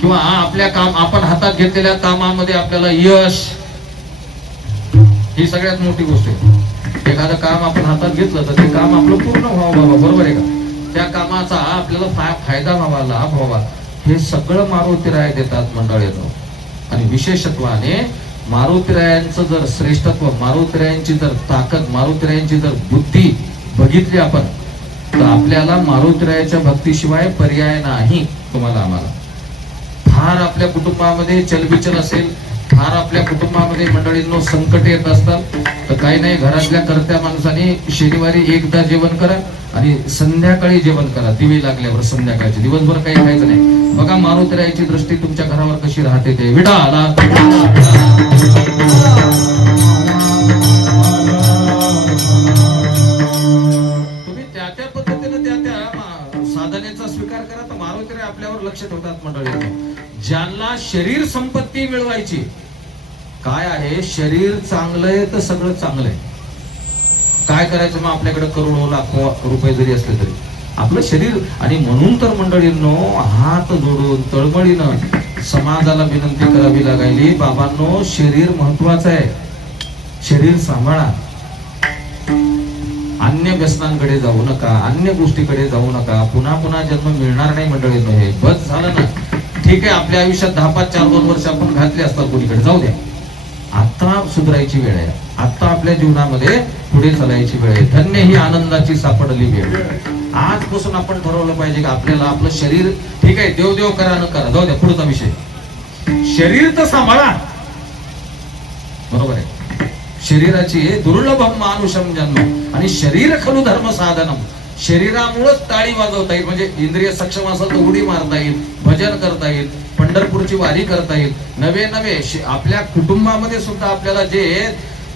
किंवा आपल्या आपण हातात घेतलेल्या कामामध्ये आपल्याला यश, ही सगळ्यात मोठी गोष्ट आहे. एखादं काम आपण हातात घेतलं तर ते काम आपलं पूर्ण व्हावं बाबा, बरोबर आहे का? त्या कामाचा आपल्याला फायदा व्हावा, लाभ व्हावा, हे सगळं मारुतीराय देतात मंडळींनो. आणि विशेषत्वाने मारुतीरायांचं जर श्रेष्ठत्व, मारुतीरायांची जर ताकद, मारुतीरायांची जर बुद्धी बघितली आपण तर आपल्याला मारुतीरायाच्या भक्तीशिवाय पर्याय नाही. तुम्हाला आम्हाला फार आपल्या कुटुंबामध्ये चलबिचल असेल, फार आपल्या कुटुंबामध्ये मंडळींनो संकट येत असतात, तर काही नाही, घरातल्या कर्त्या माणसाने शनिवारी एकदा जेवण करा आणि संध्याकाळी जेवण करा. दिवे लागल्यावर संध्याकाळचे, दिवसभर काही खायचं नाही. बघा मारुतीरायाची दृष्टी तुमच्या घरावर कशी राहते ते. विठाला तुम्ही त्या पद्धतीने त्या साधनेचा स्वीकार करा तर मारुतीराय आपल्यावर लक्ष ठेवतात मंडळी. ज्यांना शरीर संपत्ती मिळवायची, काय आहे, शरीर चांगलंय तर सगळं चांगलंय. काय करायचं मग? आपल्याकडे करोडो लाखो रुपये जरी असले तरी आपलं शरीर. आणि म्हणून तर मंडळींनो, हात जोडून तळमळीनं समाजाला विनंती करावी लागायली, बाबांनो शरीर महत्वाचं आहे, शरीर सांभाळा. अन्य व्यसनांकडे जाऊ नका, अन्य गोष्टीकडे जाऊ नका. पुन्हा पुन्हा जन्म मिळणार नाही मंडळींनो. हे बस झालं ना. ठीक आहे, आपल्या आयुष्यात 10-5, 4-2 वर्ष आपण घातले असतात कोणीकडे, जाऊ द्या. आता सुधारायची वेळ आहे. आता आपल्या जीवनामध्ये पुढे चालायची वेळ आहे. धन्य ही आनंदाची सापडली वेळ. आजपासून आपण ठरवलं पाहिजे की आपल्याला आपलं शरीर, ठीक आहे, देव करा न करा, जाऊ द्या, पुढचा विषय. शरीर तर सांभाळा, बरोबर आहे. शरीराची दुर्लभम मानुषम जन्म आणि शरीर खलु धर्म साधनम. शरीरामुळेच टाळी वाजवता येईल, म्हणजे इंद्रिय सक्षम असेल तर उडी मारता येईल, भजन करता येईल, पंढरपूरची वारी करता येईल. नवे आपल्या कुटुंबामध्ये सुद्धा आपल्याला जे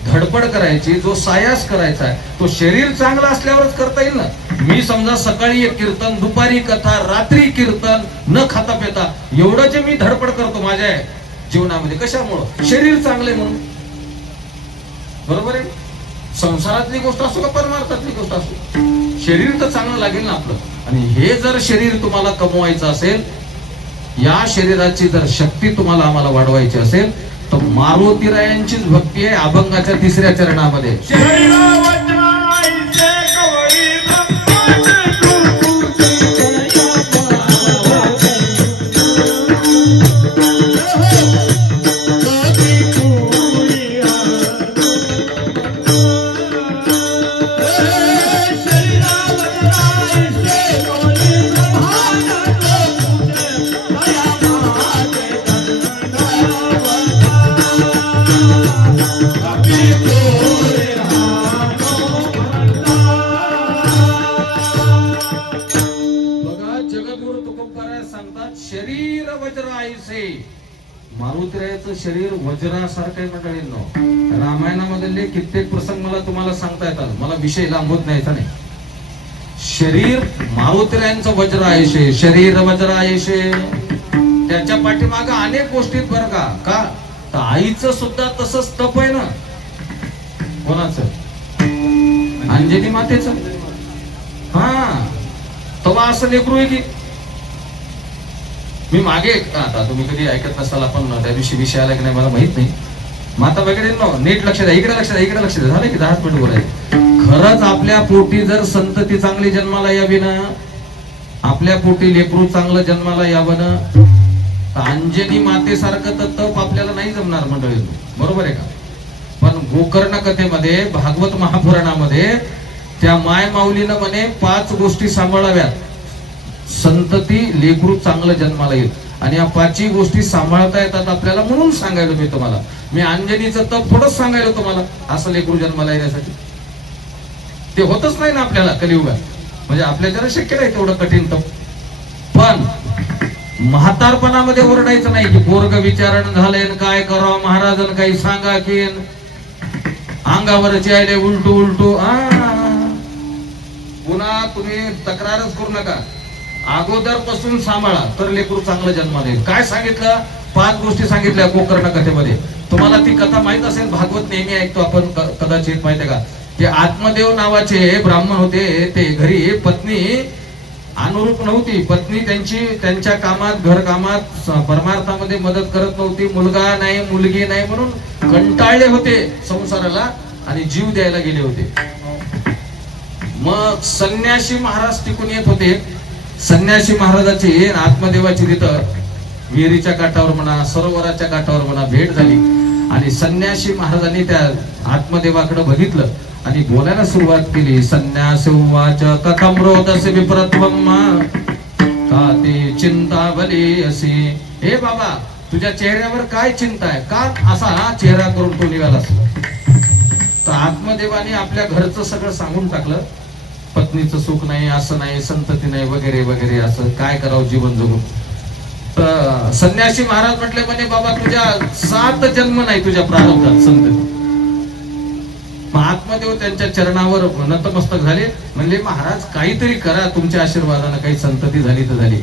धडपड करायची, जो सायास करायचा आहे, तो शरीर चांगलं असल्यावरच करता येईल ना. मी समजा सकाळी एक कीर्तन, दुपारी कथा, रात्री कीर्तन, न खाता पिता एवढं जे मी धडपड करतो माझ्या जीवनामध्ये, कशामुळं? शरीर चांगले म्हणून, बरोबर आहे. संसारातली गोष्ट असो का परमार्थातली गोष्ट असो, शरीर तर चांगलं लागेल ना आपलं. आणि हे जर शरीर तुम्हाला कमवायचं असेल, या शरीराची जर शक्ती तुम्हाला आम्हाला वाढवायची असेल तर मारुतीरायांचीच भक्ती आहे. अभंगाच्या 3ऱ्या चरणामध्ये सांगतात शरीर वज्र आईसे. मारुतीरायाचं शरीर वज्रासारखं आहे मंडळींनो. रामायणामधले कित्येक प्रसंग मला तुम्हाला सांगता येतात, मला विषय लांबवत न्यायचा नाही. शरीर मारुतीरायांचं वज्र आयशे, शरीर वज्र आयशे. त्याच्या पाठीमागं अनेक गोष्टीत बरं का तर आईचं सुद्धा तसंच तप आहे ना. कोणाचं? अंजनी मातेचं. हा तेव्हा असं लेकरू आहे की मी मागे आता तुम्ही कधी ऐकत नसाल, आपण त्या दिवशी विषय आला की नाही मला माहित नाही. माता वगैरे नीट लक्ष द्या, इकडे लक्ष द्या, इकडे लक्ष द्या. झालं की 10 मिनिट बोलायचं. खरंच आपल्या पोटी जर संतती चांगली जन्माला यावी ना, आपल्या पोटी लेकरू चांगलं जन्माला यावं ना, तर अंजनी मातेसारखं तर तप आपल्याला नाही जमणार मंडळी. बरोबर आहे का? पण गोकर्ण कथेमध्ये भागवत महापुराणामध्ये त्या माय माऊलीनं म्हणे 5 गोष्टी सांभाळाव्यात, संतती लेकरू चांगलं जन्माला येईल. आणि या 5ही गोष्टी सांभाळता येतात आपल्याला म्हणून सांगायलो मी तुम्हाला. मी अंजनीचं तप थोडंच सांगायलो तुम्हाला असं लेकरू जन्माला येण्यासाठी. ते होतच नाही ना आपल्याला कलियुगात, म्हणजे आपल्याला शक्य नाही तेवढं कठीण तप. पण म्हातारपणामध्ये ओरडायचं नाही की पोरग विचारण झालंय काय करावं महाराजन काही सांगा की अंगावरची आले उलटू उलटू. पुन्हा तुम्ही तक्रारच करू नका, अगोदर पासून सांभाळा तर लेकरू चांगलं जन्माला येईल. काय सांगितलं? 5 गोष्टी सांगितल्या गोकर्ण कथेमध्ये. तुम्हाला ती कथा माहित असेल, भागवत नेहमी ऐकतो आपण कदाचित. माहितीये का ते आत्मदेव नावाचे ब्राह्मण होते, ते घरी पत्नी अनुरूप नव्हती. पत्नी त्यांच्या कामात घर कामात परमार्थामध्ये मदत करत नव्हती. मुलगा नाही मुलगी नाही म्हणून कंटाळले होते संसाराला आणि जीव द्यायला गेले होते. मग संन्यासी महाराज टिकून येत होते. संन्यासी महाराजाची आत्मदेवाची तिथं विहिरीच्या काठावर म्हणा सरोवराच्या काठावर म्हणा भेट झाली आणि संन्यासी महाराजांनी त्या आत्मदेवाकडे बघितलं आणि बोलायला सुरुवात केली. संन्यास उवाच कथम रोदसी विप्रत्वम का ते चिंतावली असी. हे बाबा तुझ्या चेहऱ्यावर काय चिंता आहे, का असा चेहरा करून तो निघाला? तर आत्मदेवाने आपल्या घरचं सगळं सांगून टाकलं. पत्नीचं सुख नाही, असं नाही, संतती नाही वगैरे वगैरे, असं काय करावं जीवन जगून. तर संन्यासी महाराज म्हटले म्हणे बाबा तुझ्या 7 जन्म नाही तुझ्या प्रारब्धात संतती. आत्मदेव त्यांच्या चरणावर नतमस्तक झाले. म्हणले महाराज काहीतरी करा, तुमच्या आशीर्वादानं काही संतती झाली तर झाली.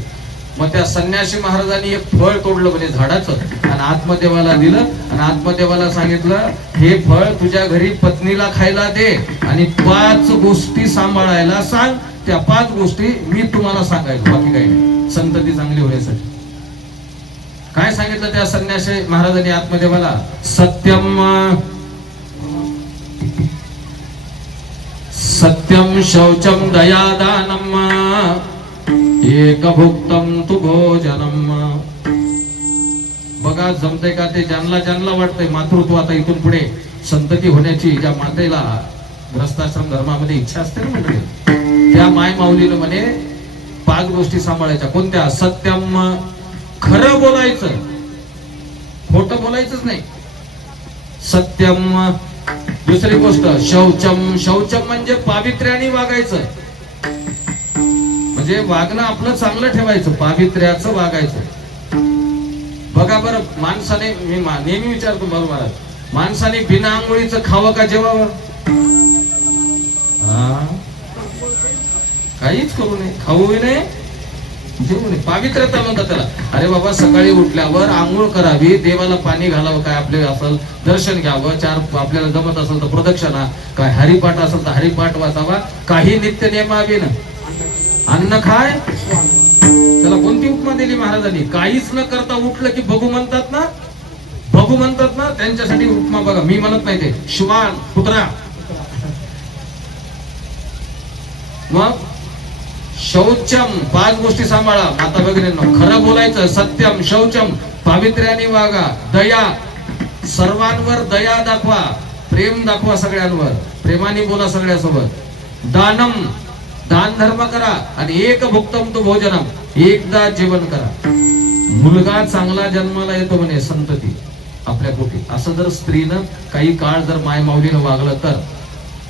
मग त्या संन्यासी महाराजांनी एक फळ तोडलं म्हणजे झाडाचं आणि आत्मदेवाला दिलं आणि आत्मदेवाला सांगितलं हे फळ तुझ्या घरी पत्नीला खायला दे आणि 5 गोष्टी सांभाळायला सांग. त्या 5 गोष्टी मी तुम्हाला सांगायचो, बाकी काही नाही, संतती चांगली होण्यासाठी. काय सांगितलं त्या संन्यासी महाराजांनी आत्मदेवाला? सत्यम सत्यम शौचम दयादानम एक भुक्तम तु भोजनम. बघा जमतंय का ते? ज्यांना वाटतंय मातृत्व आता इथून पुढे संतती होण्याची, ज्या मातेला ग्रस्ताश्रम धर्मामध्ये इच्छा असते ना म्हणजे, त्या माय माऊलीनं म्हणे 5 गोष्टी सांभाळायच्या. कोणत्या? सत्यम खरं बोलायचं, खोटं बोलायचंच नाही. सत्यम. दुसरी गोष्ट शौचम. शौचम म्हणजे पावित्र्याने वागायचं, म्हणजे वागणं आपलं चांगलं ठेवायचं, पावित्र्याचं वागायचं. बघा बरं माणसाने, मी नेहमी विचारतो बरोबर, माणसाने बिना आंघोळीचं खावं का जेवावं? काहीच करू नये, खाऊही नये जेवू नये. पावित्र्यता म्हणतात त्याला. अरे बाबा सकाळी उठल्यावर आंघोळ करावी, देवाला पाणी घालावं, काय आपले असेल दर्शन घ्यावं, 4 आपल्याला जमत असेल तर प्रदक्षिणा, काय हरिपाठ असेल तर हरिपाठ वाचावा, काही नित्य नियमावी ना. अन्न खाय, त्याला कोणती उपमा दिली महाराजांनी? काहीच न करता उठलं की बघू म्हणतात ना, बघू म्हणतात ना, त्यांच्यासाठी उपमा बघा. मी म्हणत नाही, ते श्वान कुत्रा. मग शौचम 5 गोष्टी सांभाळा माता भगिनींनो. खरं बोलायचं, सत्यम, शौचम पावित्र्याने वागा, दया सर्वांवर दया दाखवा, प्रेम दाखवा सगळ्यांवर, प्रेमाने बोला सगळ्यासोबत. दानम दान धर्म करा आणि एक भुक्तम तो भोजनम एकदा जेवण करा. मुलगा चांगला जन्माला येतो म्हणे संतती आपल्या पोटी. असं जर स्त्रीनं काही काळ जर माय माऊलीनं वागलं तर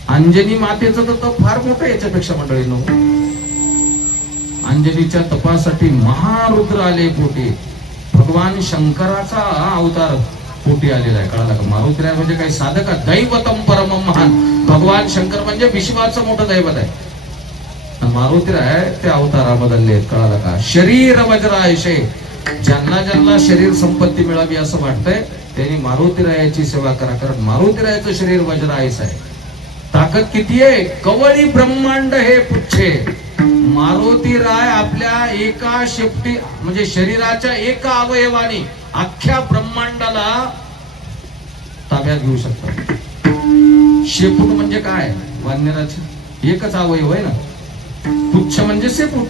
अंजनी मातेचं तर फार मोठं याच्यापेक्षा मंडळींनो. अंजनीच्या तपासाठी महारुद्र आले पोटी, भगवान शंकराचा अवतार पोटी आलेला आहे. कळाला का? मारुती आहे म्हणजे काही साधं का? दैवतम परम महान. भगवान शंकर म्हणजे विश्वाचं मोठं दैवत आहे. मारुती आहे ते अवतारा बदलले आहेत. कळाला का? शरीर वज्रायशे, ज्यांना ज्यांना शरीर संपत्ती मिळावी असं वाटतंय त्यांनी मारुतीरायाची सेवा करा, कारण मारुतीरायाचं शरीर वज्रायस आहे. ताकद किती आहे? कवळी ब्रह्मांड हे पुच्छे. मारुतीराय आपल्या एका शेपटी म्हणजे शरीराच्या एका अवयवाने अख्ख्या ब्रह्मांडाला ताब्यात घेऊ शकतात. शेपूट म्हणजे काय? वानराचे एकच अवयव आहे ना. पुच्छ म्हणजे शेपूट.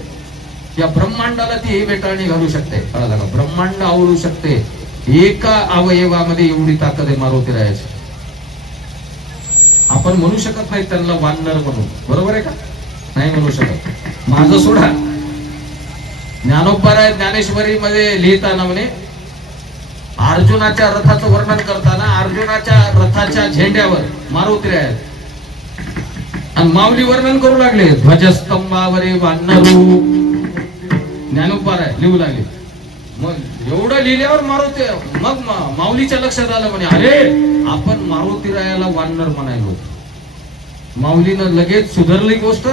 या ब्रह्मांडाला ती वेटाळणी घालू शकते. कळालं का? ब्रह्मांड आवळू शकते. एका अवयवामध्ये एवढी ताकद आहे मारुतीरायाची. आपण म्हणू शकत नाही त्यांना वानर म्हणून, बरोबर आहे का? नाही म्हणू शकत. माझं सोडा, ज्ञानोबा ज्ञानेश्वरी मध्ये लिहिताना म्हणे अर्जुनाच्या रथाचं वर्णन करताना अर्जुनाच्या रथाच्या झेंड्यावर मारुतीराय आहेत आणि माऊली वर्णन करू लागले. ध्वजस्तंभावरे वानरू. ज्ञानोबा लिहू लागले. मग एवढं लिहिल्यावर मारुती मग माऊलीच्या लक्षात आलं म्हणे अरे आपण मारुतीरायाला वानर म्हणायलो. माऊलीनं लगेच सुधारली गोष्ट.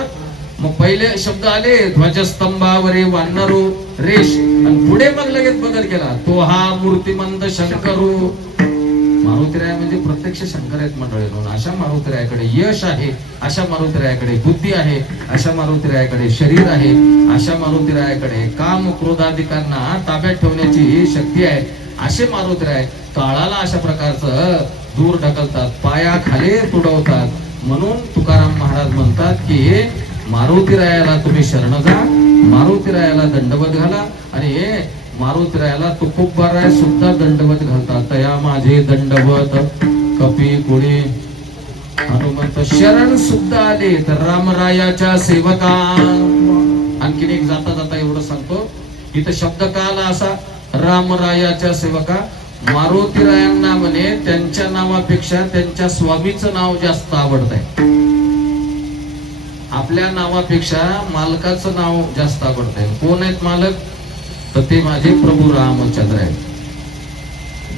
मग पहिले शब्द आले ध्वजस्तंभावरे वानरू रेश आणि पुढे मग लगेच बदल केला. तो हा मूर्तिमंत शंकरू. मारुतीराय म्हणजे प्रत्यक्ष शंकर आहेत मंडळी. अशा मारुतीरायाकडे यश आहे, अशा मारुतीरायाकडे बुद्धी आहे, अशा मारुतीरायाकडे शरीर आहे, अशा मारुतीरायाकडे काम क्रोधाधिकांना ताब्यात ठेवण्याची शक्ती आहे. असे मारुतीराय काळाला अशा प्रकारचं दूर ढकलतात, पायाखाली तुडवतात. म्हणून तुकाराम महाराज म्हणतात की मारुतीरायाला तुम्ही शरण जा, मारुतीरायाला दंडवत घाला. आणि मारुतीरायाला तुकोबाराय सुद्धा दंडवत घालतात. तया माझे दंडवत कपी कुणी हनुमंत शरण सुद्धा आले तर रामरायाच्या सेवका. आणखीन एक जाता जाता एवढं सांगतो. इथं शब्द का आला असा? रामरायाच्या सेवका. मारुतीरायांना म्हणे त्यांच्या नावापेक्षा त्यांच्या स्वामीचं नाव जास्त आवडत आहे. आपल्या नावापेक्षा मालकाचं नाव जास्त आवडत आहे. कोण आहेत मालक? तर ते माझे प्रभू रामचंद्र आहेत.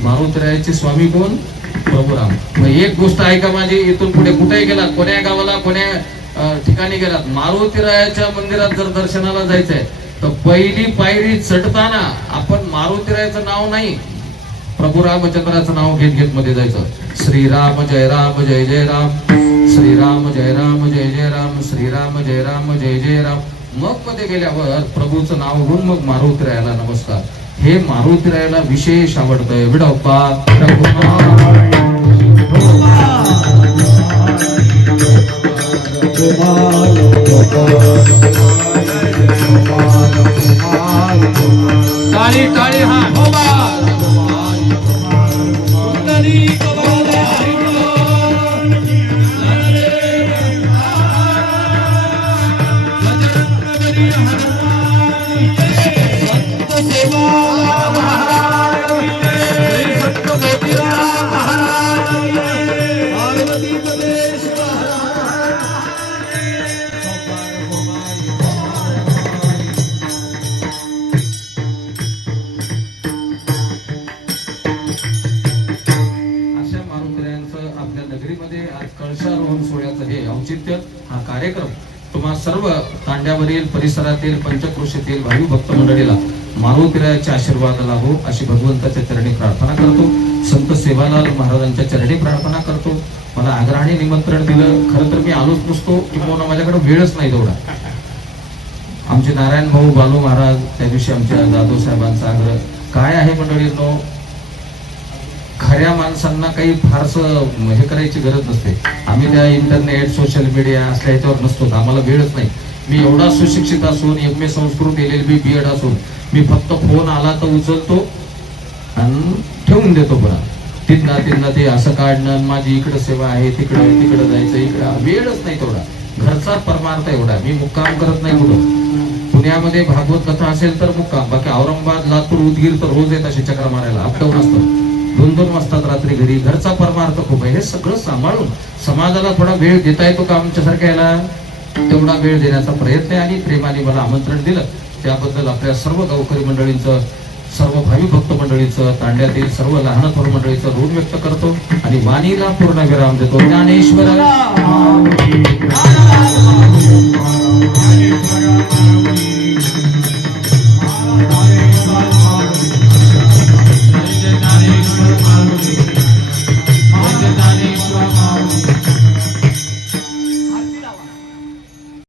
मारुतीरायाचे स्वामी कोण? प्रभू राम. मग एक गोष्ट ऐका माझी, इथून पुढे कुठेही गेलात, कोण्या गावाला कोण्या ठिकाणी गेलात, मारुतीरायाच्या मंदिरात जर दर्शनाला जायचंय तर पहिली पायरी चढताना आपण मारुतीरायाचं नाव नाही, प्रभू रामचंद्राचं नाव घेत घेत मध्ये जायचं. श्रीराम जय राम जय जय राम, श्रीराम जय राम जय जय राम, श्रीराम जय राम जय जय राम. मग मध्ये गेल्यावर प्रभूचं नाव घेऊन मग मारुतीरायाला नमस्कार. हे मारुतीरायाला विशेष आवडतंय. विडोबा टाळी टाळी हा हा कार्यक्रम तुम्हा सर्व तांड्यावरील परिसरातील पंचक्रोशीतील भावी भक्त मंडळीला मारुतीरायाचे आशीर्वाद लाभो अशी भगवंताच्या चरणी प्रार्थना करतो. संत सेवालाल महाराजांच्या चरणी प्रार्थना करतो. मला आग्रहाने निमंत्रण दिलं. खरं तर मी आलोच नसतो, किंवा माझ्याकडे वेळच नाही तेवढा. आमचे नारायण भाऊ बालू महाराज त्या दिवशी आमच्या जाधव साहेबांचा आग्रह काय आहे मंडळींनो, खऱ्या माणसांना काही फारसं हे करायची गरज नसते. आम्ही त्या इंटरनेट सोशल मीडिया असल्या ह्याच्यावर नसतो, आम्हाला वेळच नाही. मी एवढा सुशिक्षित असून MA संस्कृत LLB BEd असून मी फक्त फोन आला तर उचलतो आणि ठेवून देतो. पुन्हा तिथनं ते असं काढणं, माझी इकडे सेवा आहे, तिकडे जायचं, इकडे वेळच नाही तेवढा. घरचा परमार्थ एवढा. मी मुक्काम करत नाही कुठं. पुण्यामध्ये भागवत कथा असेल तर मुक्काम, बाकी औरंगाबाद लातूर उदगीर तर रोज येत असे चक्र मारायला. अपडाऊन असतं. 2-2 वाजतात रात्री घरी. घरचा परमार्थ खूप आहे. हे सगळं सांभाळून समाजाला थोडा वेळ देता येतो का आमच्यासारख्या याला? तेवढा वेळ देण्याचा प्रयत्न आहे आणि प्रेमाने मला आमंत्रण दिलं त्याबद्दल आपल्या सर्व गावकरी मंडळींचं, सर्व भावी भक्त मंडळीचं, तांड्यातील सर्व लहान थोर मंडळीचं ऋण व्यक्त करतो आणि वाणीला पूर्ण विराम देतो. ज्ञानेश्वर